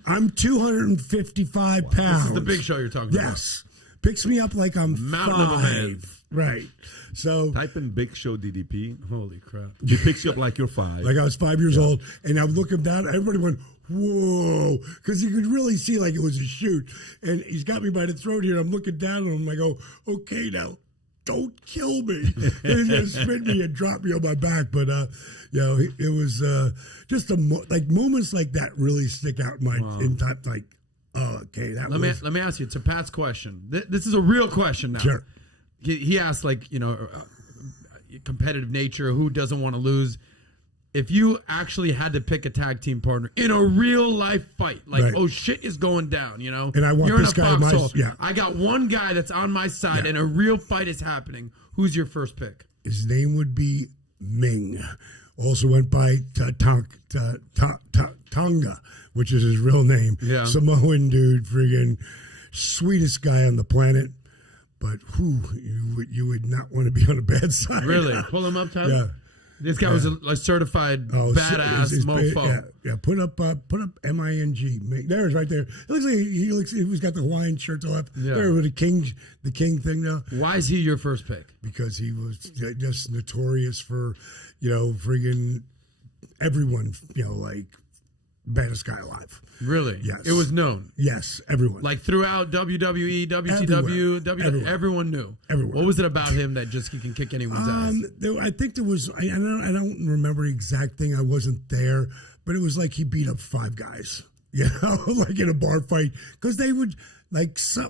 I'm 255 pounds. This is the Big Show you're talking about. Yes. Picks me up like I'm Mountain of a 5. man. Right. So Type in Big Show DDP. Holy crap. He picks you up like you're 5. like I was 5 years old, and I would look him down. Everybody went, whoa, because you could really see like it was a shoot. And he's got me by the throat here. I'm looking down at him. I go, okay, now don't kill me. And he's gonna spin me and drop me on my back. But it was just moments like that really stick out in my in time. Like, oh, okay, that. Let me ask you to Pat's question. This is a real question now. Sure. He asked, competitive nature, who doesn't want to lose. If you actually had to pick a tag team partner in a real life fight, Right. oh shit is going down, And I want you're this in a guy in my- foxhole. yeah. I got one guy that's on my side, and a real fight is happening. Who's your first pick? His name would be Ming. Also went by Tonga, which is his real name. Yeah. Samoan dude, friggin' sweetest guy on the planet. But you would not want to be on a bad side. Really? Pull him up, Tyler. Yeah. This guy was a certified badass his mofo. Yeah. Put up MING. There, it's right there. It looks like he's got the Hawaiian shirt to the left. Yeah. There with the king thing now. Why is he your first pick? Because he was just notorious for, friggin' everyone, like baddest guy alive. Really? Yes. It was known. Yes, everyone. Like throughout WWE, WCW, everyone knew. Everyone. What was it about him that just he can kick anyone's ass? I think there was. I don't remember the exact thing. I wasn't there, but it was like he beat up 5 guys. Like in a bar fight, because they would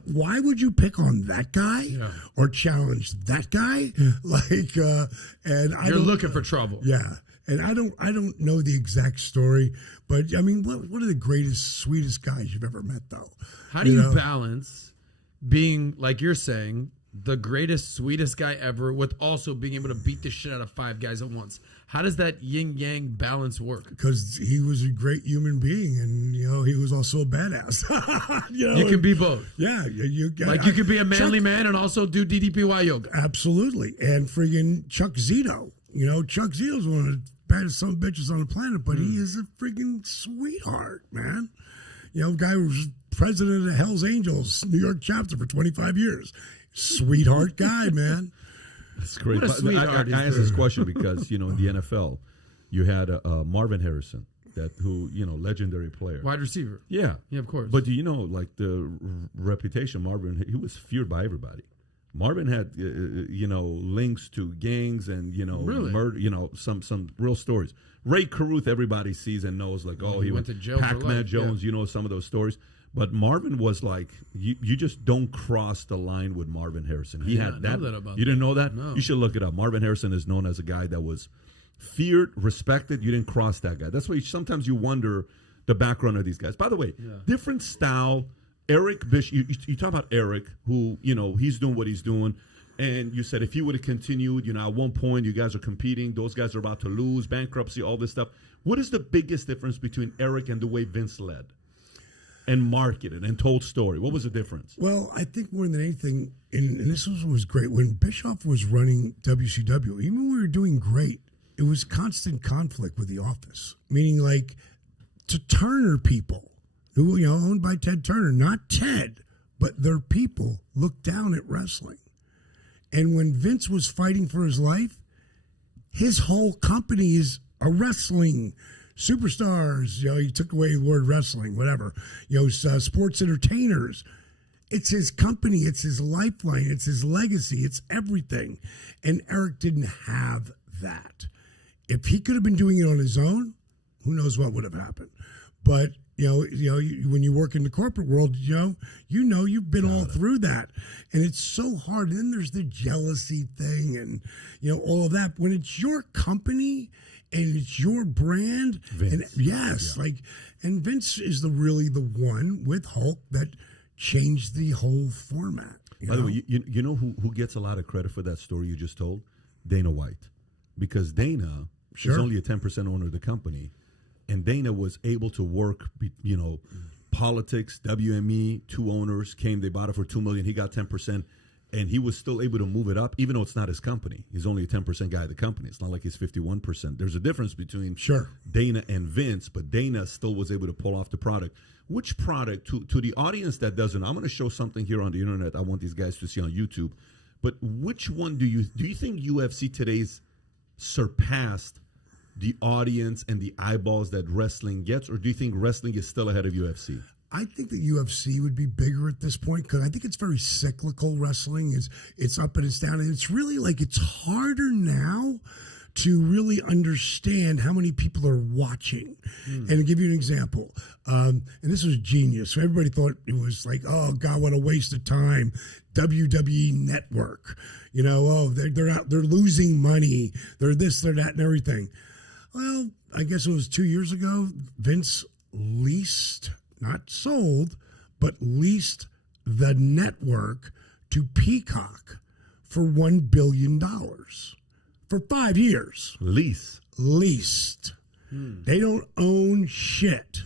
why would you pick on that guy or challenge that guy? You're looking for trouble. Yeah. And I don't know the exact story, but I mean, what are the greatest, sweetest guys you've ever met, though? How do you balance being, like you're saying, the greatest, sweetest guy ever with also being able to beat the shit out of 5 guys at once? How does that yin-yang balance work? Because he was a great human being, and he was also a badass. You can be both. Yeah, you could be a manly man and also do DDPY yoga. Absolutely, and friggin' Chuck Zito. Chuck Zito's one of the baddest son of bitches on the planet, but he is a friggin' sweetheart, man. Guy who was president of Hell's Angels, New York chapter for 25 years. Sweetheart guy, man. It's great. What a But sweetheart I he's asked this doing. question because in the NFL, you had Marvin Harrison, who legendary player. Wide receiver. Yeah, Yeah, of course. But do you know, like the reputation, Marvin, he was feared by everybody. Marvin had, links to gangs and Really? murder, some real stories. Ray Caruth, everybody sees and knows, like, he went to jail for Pac-Man life, Jones, some of those stories. But Marvin was like, you just don't cross the line with Marvin Harrison. He did had not know that about You didn't know that? No. You should look it up. Marvin Harrison is known as a guy that was feared, respected. You didn't cross that guy. That's why sometimes you wonder the background of these guys. By the way, different style. Eric Bishop, you talk about Eric, who, he's doing what he's doing. And you said if he would have continued, at one point you guys are competing, those guys are about to lose, bankruptcy, all this stuff. What is the biggest difference between Eric and the way Vince led and marketed and told story? What was the difference? Well, I think more than anything, and this was great, when Bischoff was running WCW, even when we were doing great, it was constant conflict with the office. Meaning, like, to Turner people, who owned by Ted Turner, not Ted, but their people looked down at wrestling. And when Vince was fighting for his life, his whole company is a wrestling superstars. He took away the word wrestling, whatever. Sports entertainers. It's his company. It's his lifeline. It's his legacy. It's everything. And Eric didn't have that. If he could have been doing it on his own, who knows what would have happened. But when you work in the corporate world, you've been all through that, and it's so hard. And then there's the jealousy thing, and all of that. When it's your company and it's your brand, Vince. And Vince is really the one with Hulk that changed the whole format. By the way, you know who gets a lot of credit for that story you just told? Dana White, because Dana is only a 10% owner of the company. And Dana was able to work, politics, WME, two owners came, they bought it for $2 million, he got 10%, and he was still able to move it up, even though it's not his company. He's only a 10% guy of the company. It's not like he's 51%. There's a difference between Dana and Vince, but Dana still was able to pull off the product. Which product, to the audience that doesn't, I'm going to show something here on the internet I want these guys to see on YouTube, but which one do you think UFC today's surpassed the audience and the eyeballs that wrestling gets, or do you think wrestling is still ahead of UFC? I think the UFC would be bigger at this point because I think it's very cyclical. Wrestling it's up and it's down, and it's really like it's harder now to really understand how many people are watching. And to give you an example, and this was genius. So everybody thought it was like, oh God, what a waste of time. WWE Network, they're losing money. They're this, they're that, and everything. Well, I guess it was 2 years ago, Vince leased, not sold, but leased the network to Peacock for $1 billion for 5 years. Leased. They don't own shit.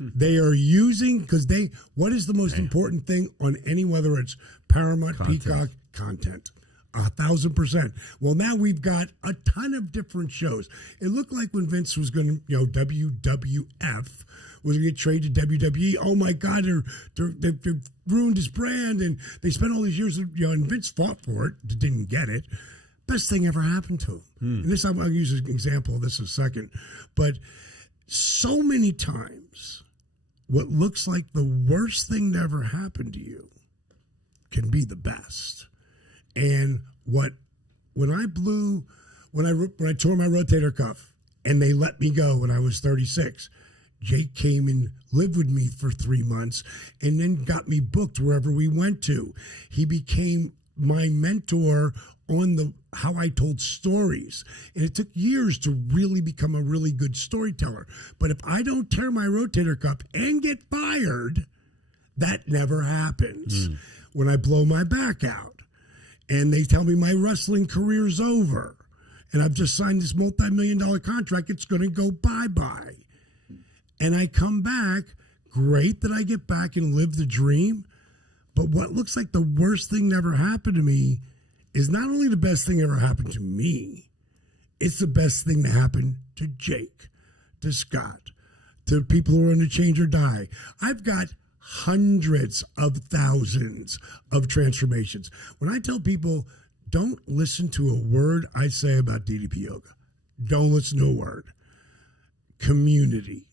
They are using, because what is the most important thing on any, whether it's Paramount, Peacock, content. 1,000%. Well, now we've got a ton of different shows. It looked like when Vince was going to, WWF was going to get traded to WWE. Oh my God, they've ruined his brand, and they spent all these years, and Vince fought for it, didn't get it. Best thing ever happened to him. And this, I'll use an example of this in a second. But so many times, what looks like the worst thing that ever happened to you can be the best. And when I tore my rotator cuff and they let me go when I was 36, Jake came and lived with me for 3 months and then got me booked wherever we went to. He became my mentor on how I told stories. And it took years to really become a really good storyteller. But if I don't tear my rotator cuff and get fired, that never happens. When I blow my back out and they tell me my wrestling career's over and I've just signed this multi-million-dollar contract, it's going to go bye-bye. And I come back, great that I get back and live the dream. But what looks like the worst thing that ever happened to me is not only the best thing ever happened to me, it's the best thing that happened to Jake, to Scott, to people who are going to change or die. I've got hundreds of thousands of transformations. When I tell people, don't listen to a word I say about DDP Yoga. Don't listen to a word. Community.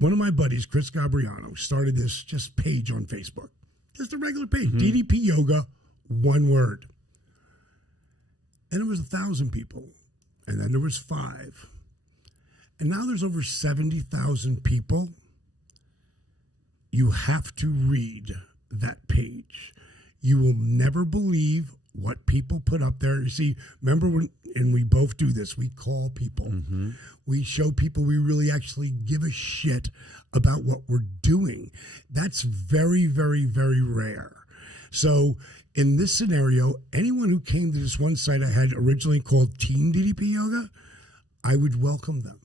One of my buddies, Chris Gabriano, started this just page on Facebook. Just a regular page. DDP Yoga, one word. And it was 1,000 people. And then there was 5. And now there's over 70,000 people. You have to read that page. You will never believe what people put up there. You see, remember when, and we both do this, we call people. We show people we really actually give a shit about what we're doing. That's very, very, very rare. So in this scenario, anyone who came to this one site I had originally called Team DDP Yoga, I would welcome them.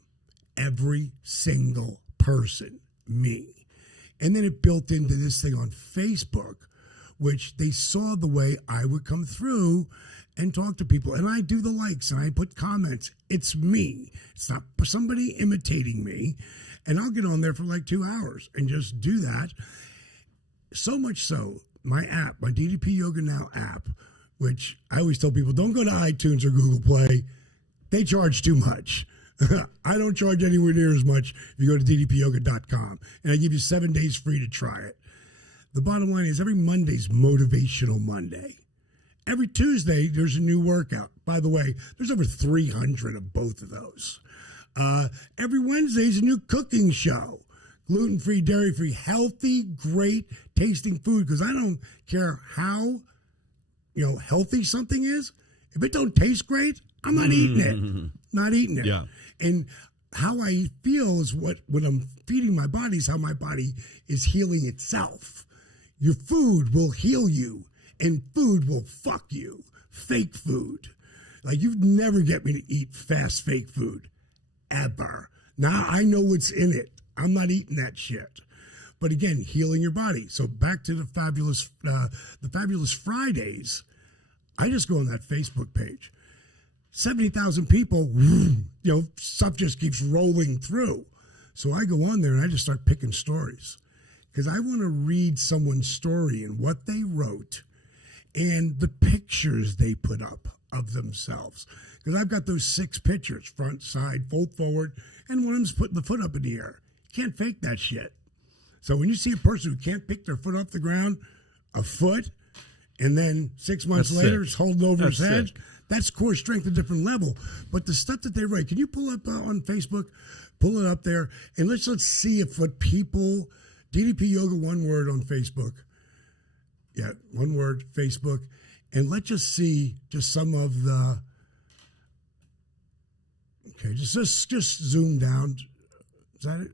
Every single person, me. And then it built into this thing on Facebook, which they saw the way I would come through and talk to people. And I do the likes and I put comments. It's me. It's not somebody imitating me. And I'll get on there for like 2 hours and just do that. So much so, my app, my DDP Yoga Now app, which I always tell people, don't go to iTunes or Google Play. They charge too much. I don't charge anywhere near as much if you go to ddpyoga.com. And I give you 7 days free to try it. The bottom line is every Monday's Motivational Monday. Every Tuesday, there's a new workout. By the way, there's over 300 of both of those. Every Wednesday's a new cooking show. Gluten-free, dairy-free, healthy, great tasting food. Because I don't care how healthy something is. If it don't taste great, I'm not eating it. Not eating it. Yeah. And how I feel is when I'm feeding my body is how my body is healing itself. Your food will heal you, and food will fuck you. Fake food. Like, you'd never get me to eat fast fake food. Ever. Now I know what's in it. I'm not eating that shit. But again, healing your body. So back to the Fabulous Fridays. I just go on that Facebook page. 70,000 people, stuff just keeps rolling through. So I go on there and I just start picking stories. Because I want to read someone's story and what they wrote and the pictures they put up of themselves. Because I've got those 6 pictures, front, side, fold forward, and one of them's putting the foot up in the air. You can't fake that shit. So when you see a person who can't pick their foot off the ground, a foot, and then 6 months later it's holding over his head, that's core strength, a different level. But the stuff that they write, can you pull up on Facebook, pull it up there, and let's see if what people... DDP Yoga, one word on Facebook. Yeah, one word, Facebook. And let's just see just some of the... Okay, just zoom down. Is that it?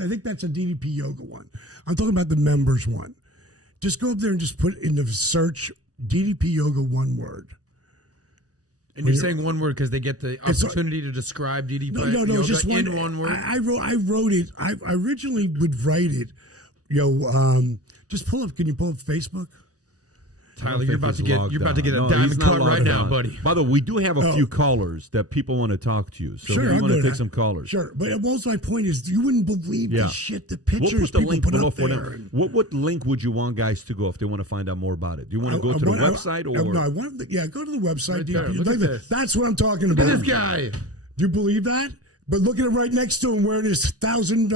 I think that's a DDP Yoga one. I'm talking about the members one. Just go up there and just put in the search DDP Yoga, one word. And you're saying one word because they get the opportunity to describe DDP Yoga it's just in one word? I wrote it. I originally would write it. Just pull up. Can you pull up Facebook? Tyler, you're about to get a diamond cut right now, buddy. By the way, we do have a few callers that people want to talk to you. So we want to take some callers. Sure. But also my point is you wouldn't believe the shit, the pictures we'll put the people link put below up for there. them. What link would you want guys to go if they want to find out more about it? Do you want to go to the website or? No, I want go to the website. Right there. Look at this. That's what I'm talking about. Look at this guy. Do you believe that? But look at it right next to him wearing his 1,000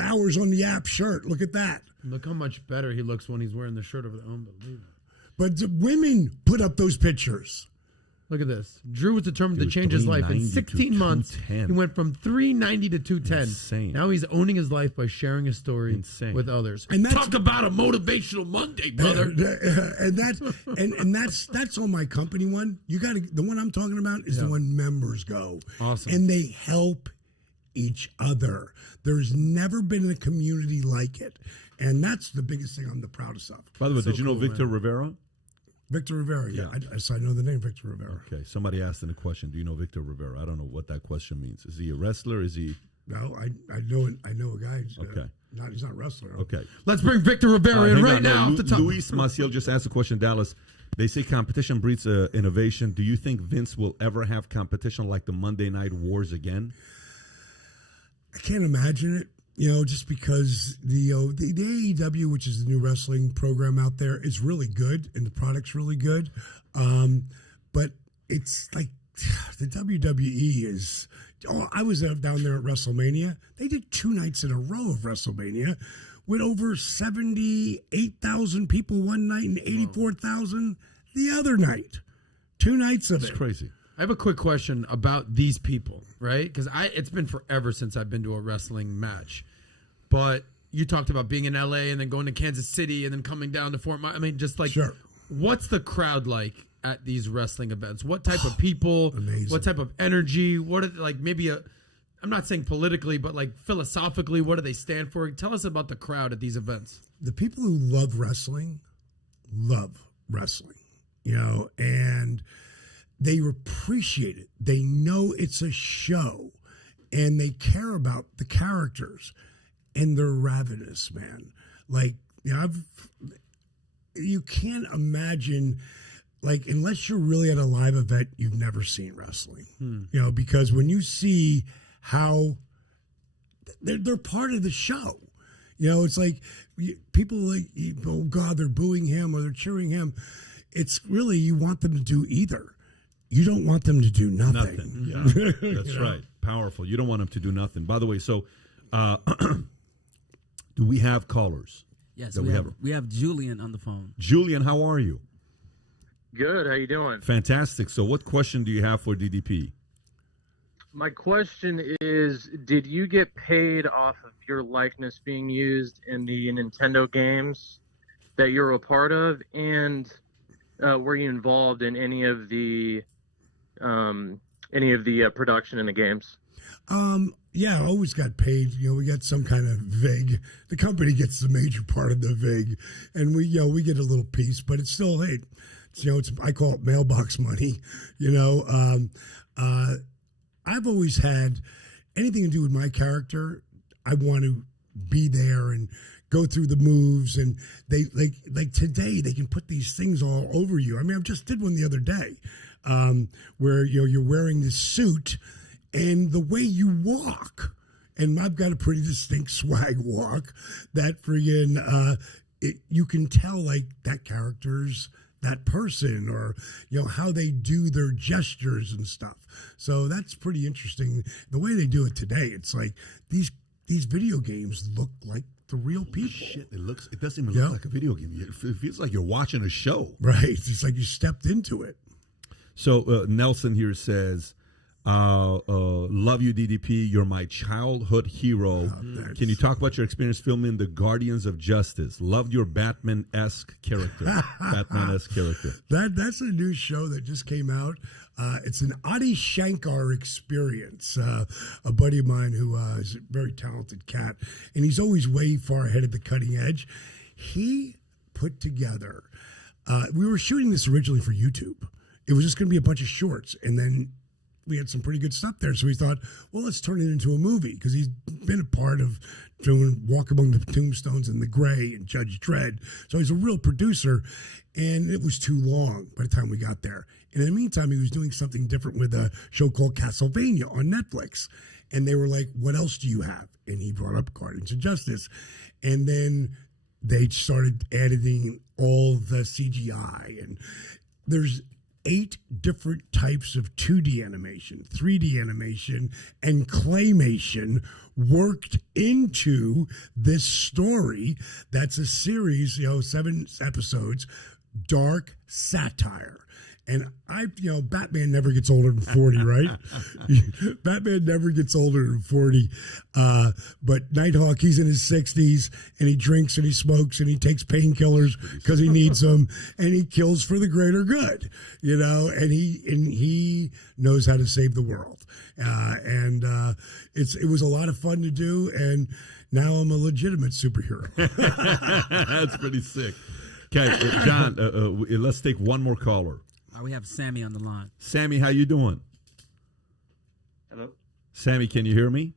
hours on the app shirt. Look at that. Look how much better he looks when he's wearing the shirt over the unbelievable. But the women put up those pictures. Look at this. Drew was determined to change his life. In 16 months, he went from 390 to 210. Insane. Now he's owning his life by sharing his story with others. And talk about a motivational Monday, brother. And that's on my company one. You got the one I'm talking about is the one members go. Awesome. And they help each other. There's never been a community like it. And that's the biggest thing I'm the proudest of. By the way, did you know Victor Rivera? Victor Rivera, yeah. I know the name Victor Rivera. Okay, somebody asked in a question, do you know Victor Rivera? I don't know what that question means. Is he a wrestler? Is he... No, I know a guy. Okay. He's not a wrestler. Okay. Let's bring Victor Rivera in right now. Luis Maciel just asked a question, Dallas. They say competition breeds innovation. Do you think Vince will ever have competition like the Monday Night Wars again? I can't imagine it. Just because the AEW, which is the new wrestling program out there, is really good and the product's really good. But it's like the WWE is. Oh, I was down there at WrestleMania. They did 2 nights in a row of WrestleMania with over 78,000 people one night and 84,000 the other night. 2 nights of it. It's crazy. I have a quick question about these people, right? Because it's been forever since I've been to a wrestling match. But you talked about being in LA and then going to Kansas City and then coming down to Fort Myers. I mean, just like, Sure. What's the crowd like at these wrestling events? What type of people? Amazing. What type of energy? What are like maybe I'm not saying politically, but like philosophically, what do they stand for? Tell us about the crowd at these events. The people who love wrestling, and they appreciate it. They know it's a show, and they care about the characters, and they're ravenous, man. Like, you can't imagine, like, unless you're really at a live event, you've never seen wrestling. Because when you see how they're part of the show, it's like people like, oh God, they're booing him or they're cheering him. It's really, you want them to do either. You don't want them to do nothing. Yeah, that's right. Powerful. You don't want them to do nothing. By the way, so do we have callers? Yes, we have Julian on the phone. Julian, how are you? Good. How you doing? Fantastic. So what question do you have for DDP? My question is, did you get paid off of your likeness being used in the Nintendo games that you're a part of? And were you involved in any of the production in the games? Yeah, I always got paid. We got some kind of VIG. The company gets the major part of the VIG, and we get a little piece, but it's still, hey, I call it mailbox money. I've always had anything to do with my character. I want to be there and go through the moves, and they like today they can put these things all over you. I mean, I just did one the other day where you're wearing this suit. And the way you walk, and I've got a pretty distinct swag walk, that friggin', you can tell like that character's that person, or how they do their gestures and stuff. So that's pretty interesting. The way they do it today, it's like these video games look like the real people. Shit, it doesn't even look like a video game. It feels like you're watching a show. Right. It's like you stepped into it. So Nelson here says, love you, DDP. You're my childhood hero. Can you talk about your experience filming The Guardians of Justice? Loved your Batman-esque character. That's a new show that just came out. It's an Adi Shankar experience. A buddy of mine who is a very talented cat, and he's always way far ahead of the cutting edge. He put together. We were shooting this originally for YouTube. It was just going to be a bunch of shorts, and then we had some pretty good stuff there. So we thought, well, let's turn it into a movie, because he's been a part of doing Walk Among the Tombstones and The Gray and Judge Dredd. So he's a real producer, and it was too long by the time we got there. And in the meantime, he was doing something different with a show called Castlevania on Netflix. And they were like, what else do you have? And he brought up Guardians of Justice. And then they started editing all the CGI. And there's 8 different types of 2D animation, 3D animation, and claymation worked into this story. That's a series, 7 episodes, dark satire. And Batman never gets older than 40, right? Batman never gets older than 40. But Nighthawk, he's in his 60s, and he drinks and he smokes and he takes painkillers because he needs them, and he kills for the greater good, and he knows how to save the world. It was a lot of fun to do, and now I'm a legitimate superhero. That's pretty sick. Okay, John, let's take one more caller. We have Sammy on the line. Sammy, how you doing? Hello? Sammy, can you hear me?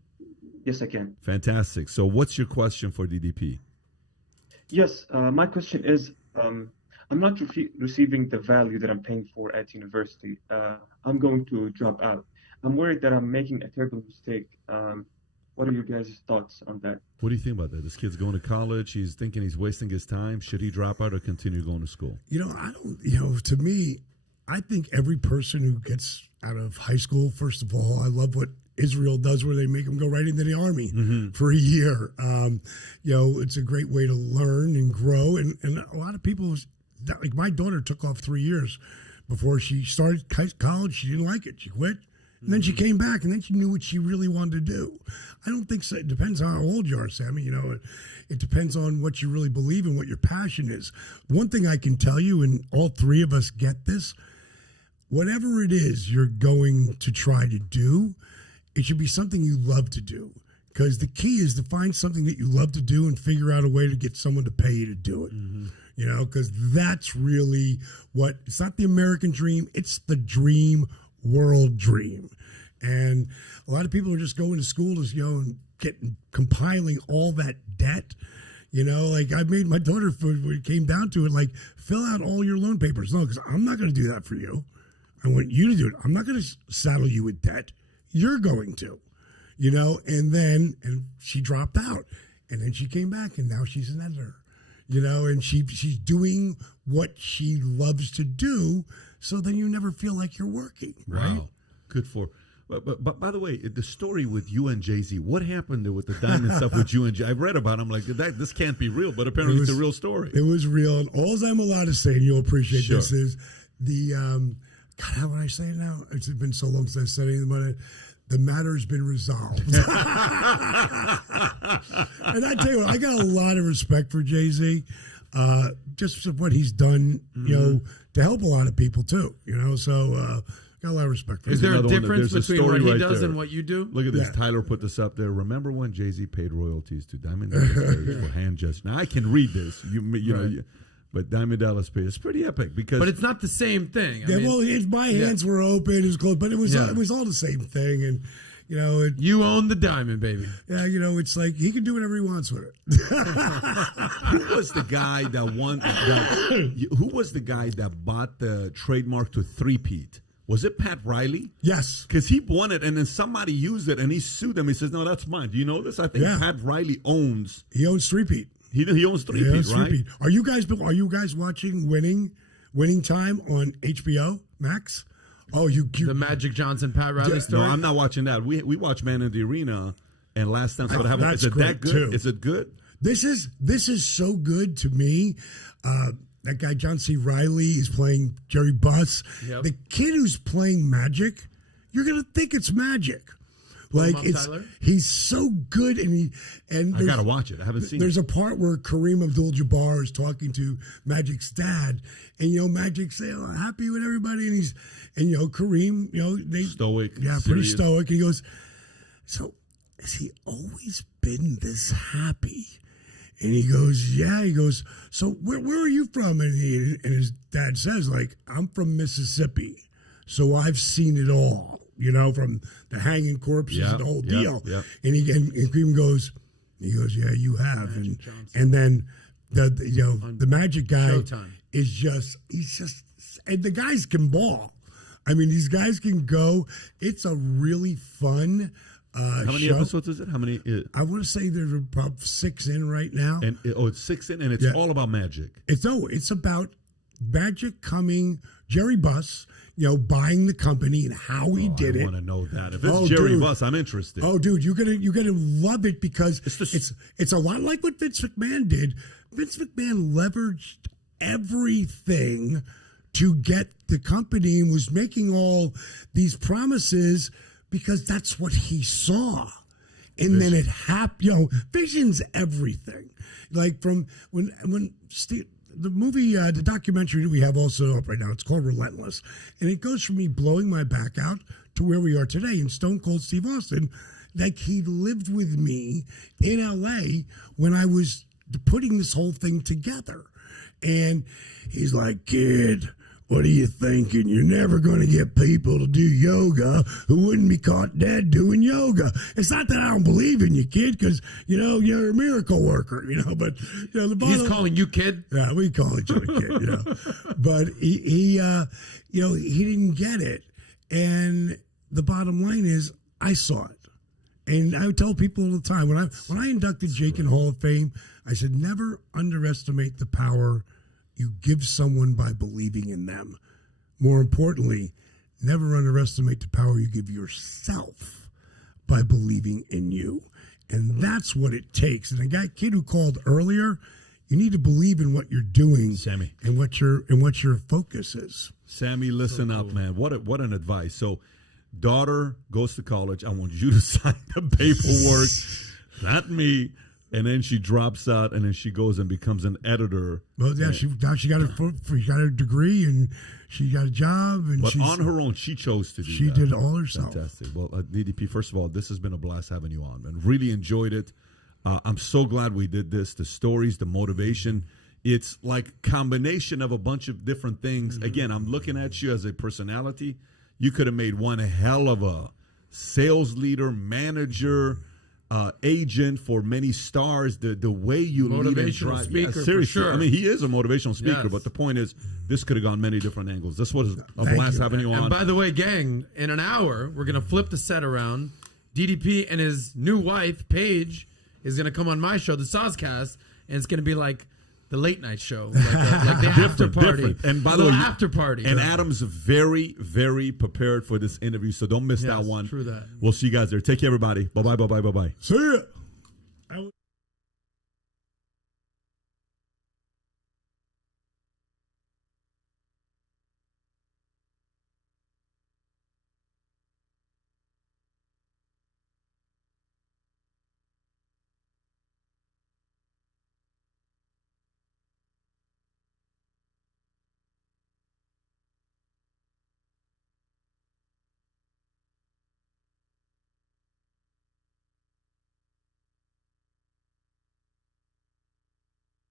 Yes, I can. Fantastic. So what's your question for DDP? Yes, my question is, I'm not receiving the value that I'm paying for at university. I'm going to drop out. I'm worried that I'm making a terrible mistake What are you guys' thoughts on that? What do you think about that? This kid's going to college. He's thinking he's wasting his time. Should he drop out or continue going to school? I don't, to me, I think every person who gets out of high school, first of all, I love what Israel does where they make them go right into the army for a year. It's a great way to learn and grow. And a lot of people, like my daughter took off 3 years before she started college. She didn't like it. She quit. And then she came back, and then she knew what she really wanted to do. I don't think so. It depends on how old you are, Sammy. It depends on what you really believe and what your passion is. One thing I can tell you, and all three of us get this, whatever it is you're going to try to do, it should be something you love to do. Because the key is to find something that you love to do and figure out a way to get someone to pay you to do it. Because that's really it's not the American dream, it's the dream world dream. And a lot of people are just going to school and compiling all that debt. Like I made my daughter, when it came down to it, like fill out all your loan papers. No, because I'm not going to do that for you. I want you to do it. I'm not going to saddle you with debt. You're going to, and she dropped out, and then she came back, and now she's an editor, and she's doing what she loves to do. So then you never feel like you're working, right? Wow. Good for. But by the way, the story with you and Jay-Z, what happened there with the diamond stuff with you and Jay? I've read about it. I'm like, this can't be real, but apparently it's a real story. It was real. And all I'm allowed to say, and you'll appreciate this, is the, God, how would I say it now? It's been so long since I said anything about it. The matter's been resolved. And I tell you what, I got a lot of respect for Jay-Z, just for what he's done, to help a lot of people too, so got a lot of respect for him. Is there a Another one difference there's a between what story he right does there. and what you do? Look at this. Tyler put this up there. Remember when Jay-Z paid royalties to Diamond Dallas Page for hand gestures? Now I can read this. But Diamond Dallas Page, it's pretty epic because. But it's not the same thing. My hands were open, it was closed, but it was all the same thing, and. You own the diamond, baby. Yeah, it's like he can do whatever he wants with it. Who was the guy that won? Who was the guy that bought the trademark to three-peat? Was it Pat Riley? Yes. Because he won it, and then somebody used it, and he sued them. He says, "No, that's mine." Do you know this? I think Pat Riley owns. He owns three-peat. He owns three-peat, right? Three-peat. Are you guys watching Winning Time on HBO Max? Oh, the Magic Johnson Pat Riley story? No, I'm not watching that. We watch Man in the Arena, and last time what happened. Is it that good? Too. Is it good? This is so good to me. That guy John C. Reilly is playing Jerry Buss. Yep. The kid who's playing Magic, you're gonna think it's magic. He's so good, and I gotta watch it. I haven't seen. There's a part where Kareem Abdul-Jabbar is talking to Magic's dad, and Magic say, "Oh, I'm happy with everybody," and Kareem, they stoic, pretty stoic. And he goes, "So has he always been this happy?" And he goes, "Yeah." He goes, "So where are you from?" And his dad says, "I'm from Mississippi, so I've seen it all." From the hanging corpses and the whole deal. Yep. And Kareem goes, "Yeah, you have." And then the Magic guy Showtime. And the guys can ball. I mean, these guys can go. It's a really fun How many episodes is it? How many? I want to say there's about 6 in right now. And it's 6 in, and it's all about magic. It's about Magic coming, Jerry Buss, buying the company and how he did it. I want to know that. If it's Jerry Buss, I'm interested. Oh, dude, you're gonna love it because it's a lot like what Vince McMahon did. Vince McMahon leveraged everything to get the company and was making all these promises because that's what he saw. And then it happened. Vision's everything. Like from when Steve. The movie, the documentary that we have also up right now, it's called Relentless. And it goes from me blowing my back out to where we are today. And Stone Cold Steve Austin, like he lived with me in LA when I was putting this whole thing together. And he's like, "Kid, what are you thinking? You're never going to get people to do yoga who wouldn't be caught dead doing yoga." It's not that I don't believe in you, kid, because, you're a miracle worker, but, the bottom... He's calling you kid? Yeah, we call each other kid, But he didn't get it. And the bottom line is, I saw it. And I tell people all the time when I inducted Jake in Hall of Fame, I said never underestimate the power you give someone by believing in them. More importantly, never underestimate the power you give yourself by believing in you. And that's what it takes. And the kid who called earlier, you need to believe in what you're doing, Sammy, and what your focus is. Sammy, listen up, man. What an advice. So, daughter goes to college. I want you to sign the paperwork, not me. And then she drops out, and then she goes and becomes an editor. Well, yeah, she got her degree, and she got a job. And but on her own, she chose to do she that. did it all herself. Fantastic. Well, DDP, first of all, this has been a blast having you on, man. Really enjoyed it. I'm so glad we did this. The stories, the motivation. It's like combination of a bunch of different things. Mm-hmm. Again, I'm looking at you as a personality. You could have made one hell of a sales leader, manager, agent for many stars. The way you lead and drive. Speaker, seriously. for sure. I mean, he is a motivational speaker, Yes. but the point is, this could have gone many different angles. This was a blast having you on. And by the way, gang, in an hour, we're going to flip the set around. DDP and his new wife, Paige, is going to come on my show, the Soscast, and it's going to be like the late night show, like the after party. Different. And by the way, after party. And Adam's very, very prepared for this interview, so don't miss that one. True that. We'll see you guys there. Take care, everybody. Bye-bye, bye-bye, bye-bye. See ya.